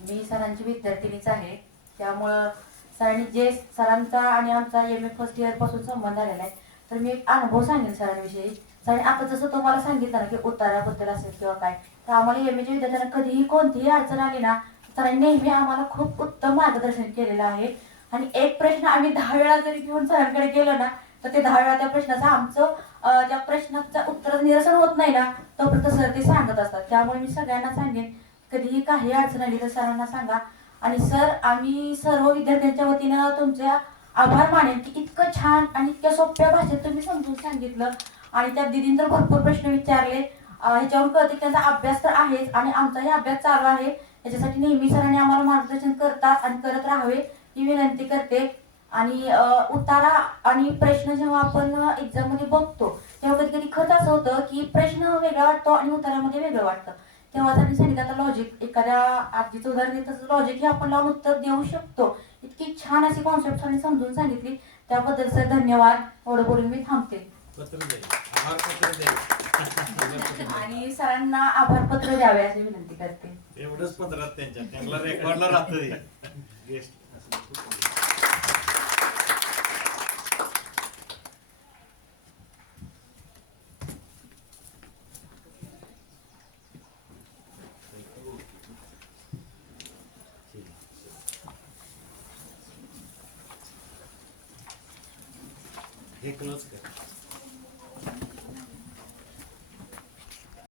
मी सरांची विद्यार्थिनीच आहे, त्यामुळं सरांचा आणि आमचा MA फर्स्ट इयर पासून संबंध आलेला आहे. तर मी एक अनुभव सांगेन सरांविषयी. सरांनी आता जसं तुम्हाला सांगितलं ना की उताराबद्दल असेल किंवा काय, तर आम्हाला MAच्या विद्यार्थ्यांना कधीही कोणतीही अडचण आली ना, सरांनी नेहमी आम्हाला खूप उत्तम मार्गदर्शन केलेलं आहे. आणि एक प्रश्न आम्ही 10 वेळा जरी घेऊन सरांकडे गेलो ना, तर ते 10 वेळा त्या प्रश्नाचं आमचं त्या प्रश्नाचं उत्तर निरसन होत नाही ना, तोपर्यंत सर ते सांगत असतात. त्यामुळे मी सगळ्यांना सांगेन, कधीही काही अडचण आली तर सरांना सांगा. आणि सर, आम्ही सर्व विद्यार्थ्यांच्या वतीनं तुमचे आभार मानेन की इतकं छान आणि इतक्या सोप्या भाषेत तुम्ही समजून सांगितलं. आणि त्या दिदीने तर भरपूर प्रश्न विचारले, ह्याच्यावर कळते की त्यांचा अभ्यास तर आहेच आणि आमचाही अभ्यास चालू आहे. त्याच्यासाठी नेहमी सरांनी आम्हाला मार्गदर्शन करतात आणि करत राहावे ही विनंती करते. आणि उतारा आणि प्रश्न जेव्हा आपण एक्झाममध्ये बघतो तेव्हा कधी कधी खरंच असं होतं की प्रश्न वेगळा वाटतो आणि उत्तरामध्ये वेगळं वाटतं. तेव्हा त्यांनी सांगितलं आता लॉजिक, एखाद्या आजीचं उदाहरण तसं लॉजिक हे आपण लावून उत्तर देऊ शकतो. इतकी छान अशी कॉन्सेप्ट सरांनी समजून सांगितली, त्याबद्दल सर धन्यवाद. एवढं बोलून मी थांबते. आणि सरांना आभार पत्र द्यावे अशी विनंती करते. एवढंच पत्रात त्यांना रेकॉर्डला राहतं. हे क्लोज कर.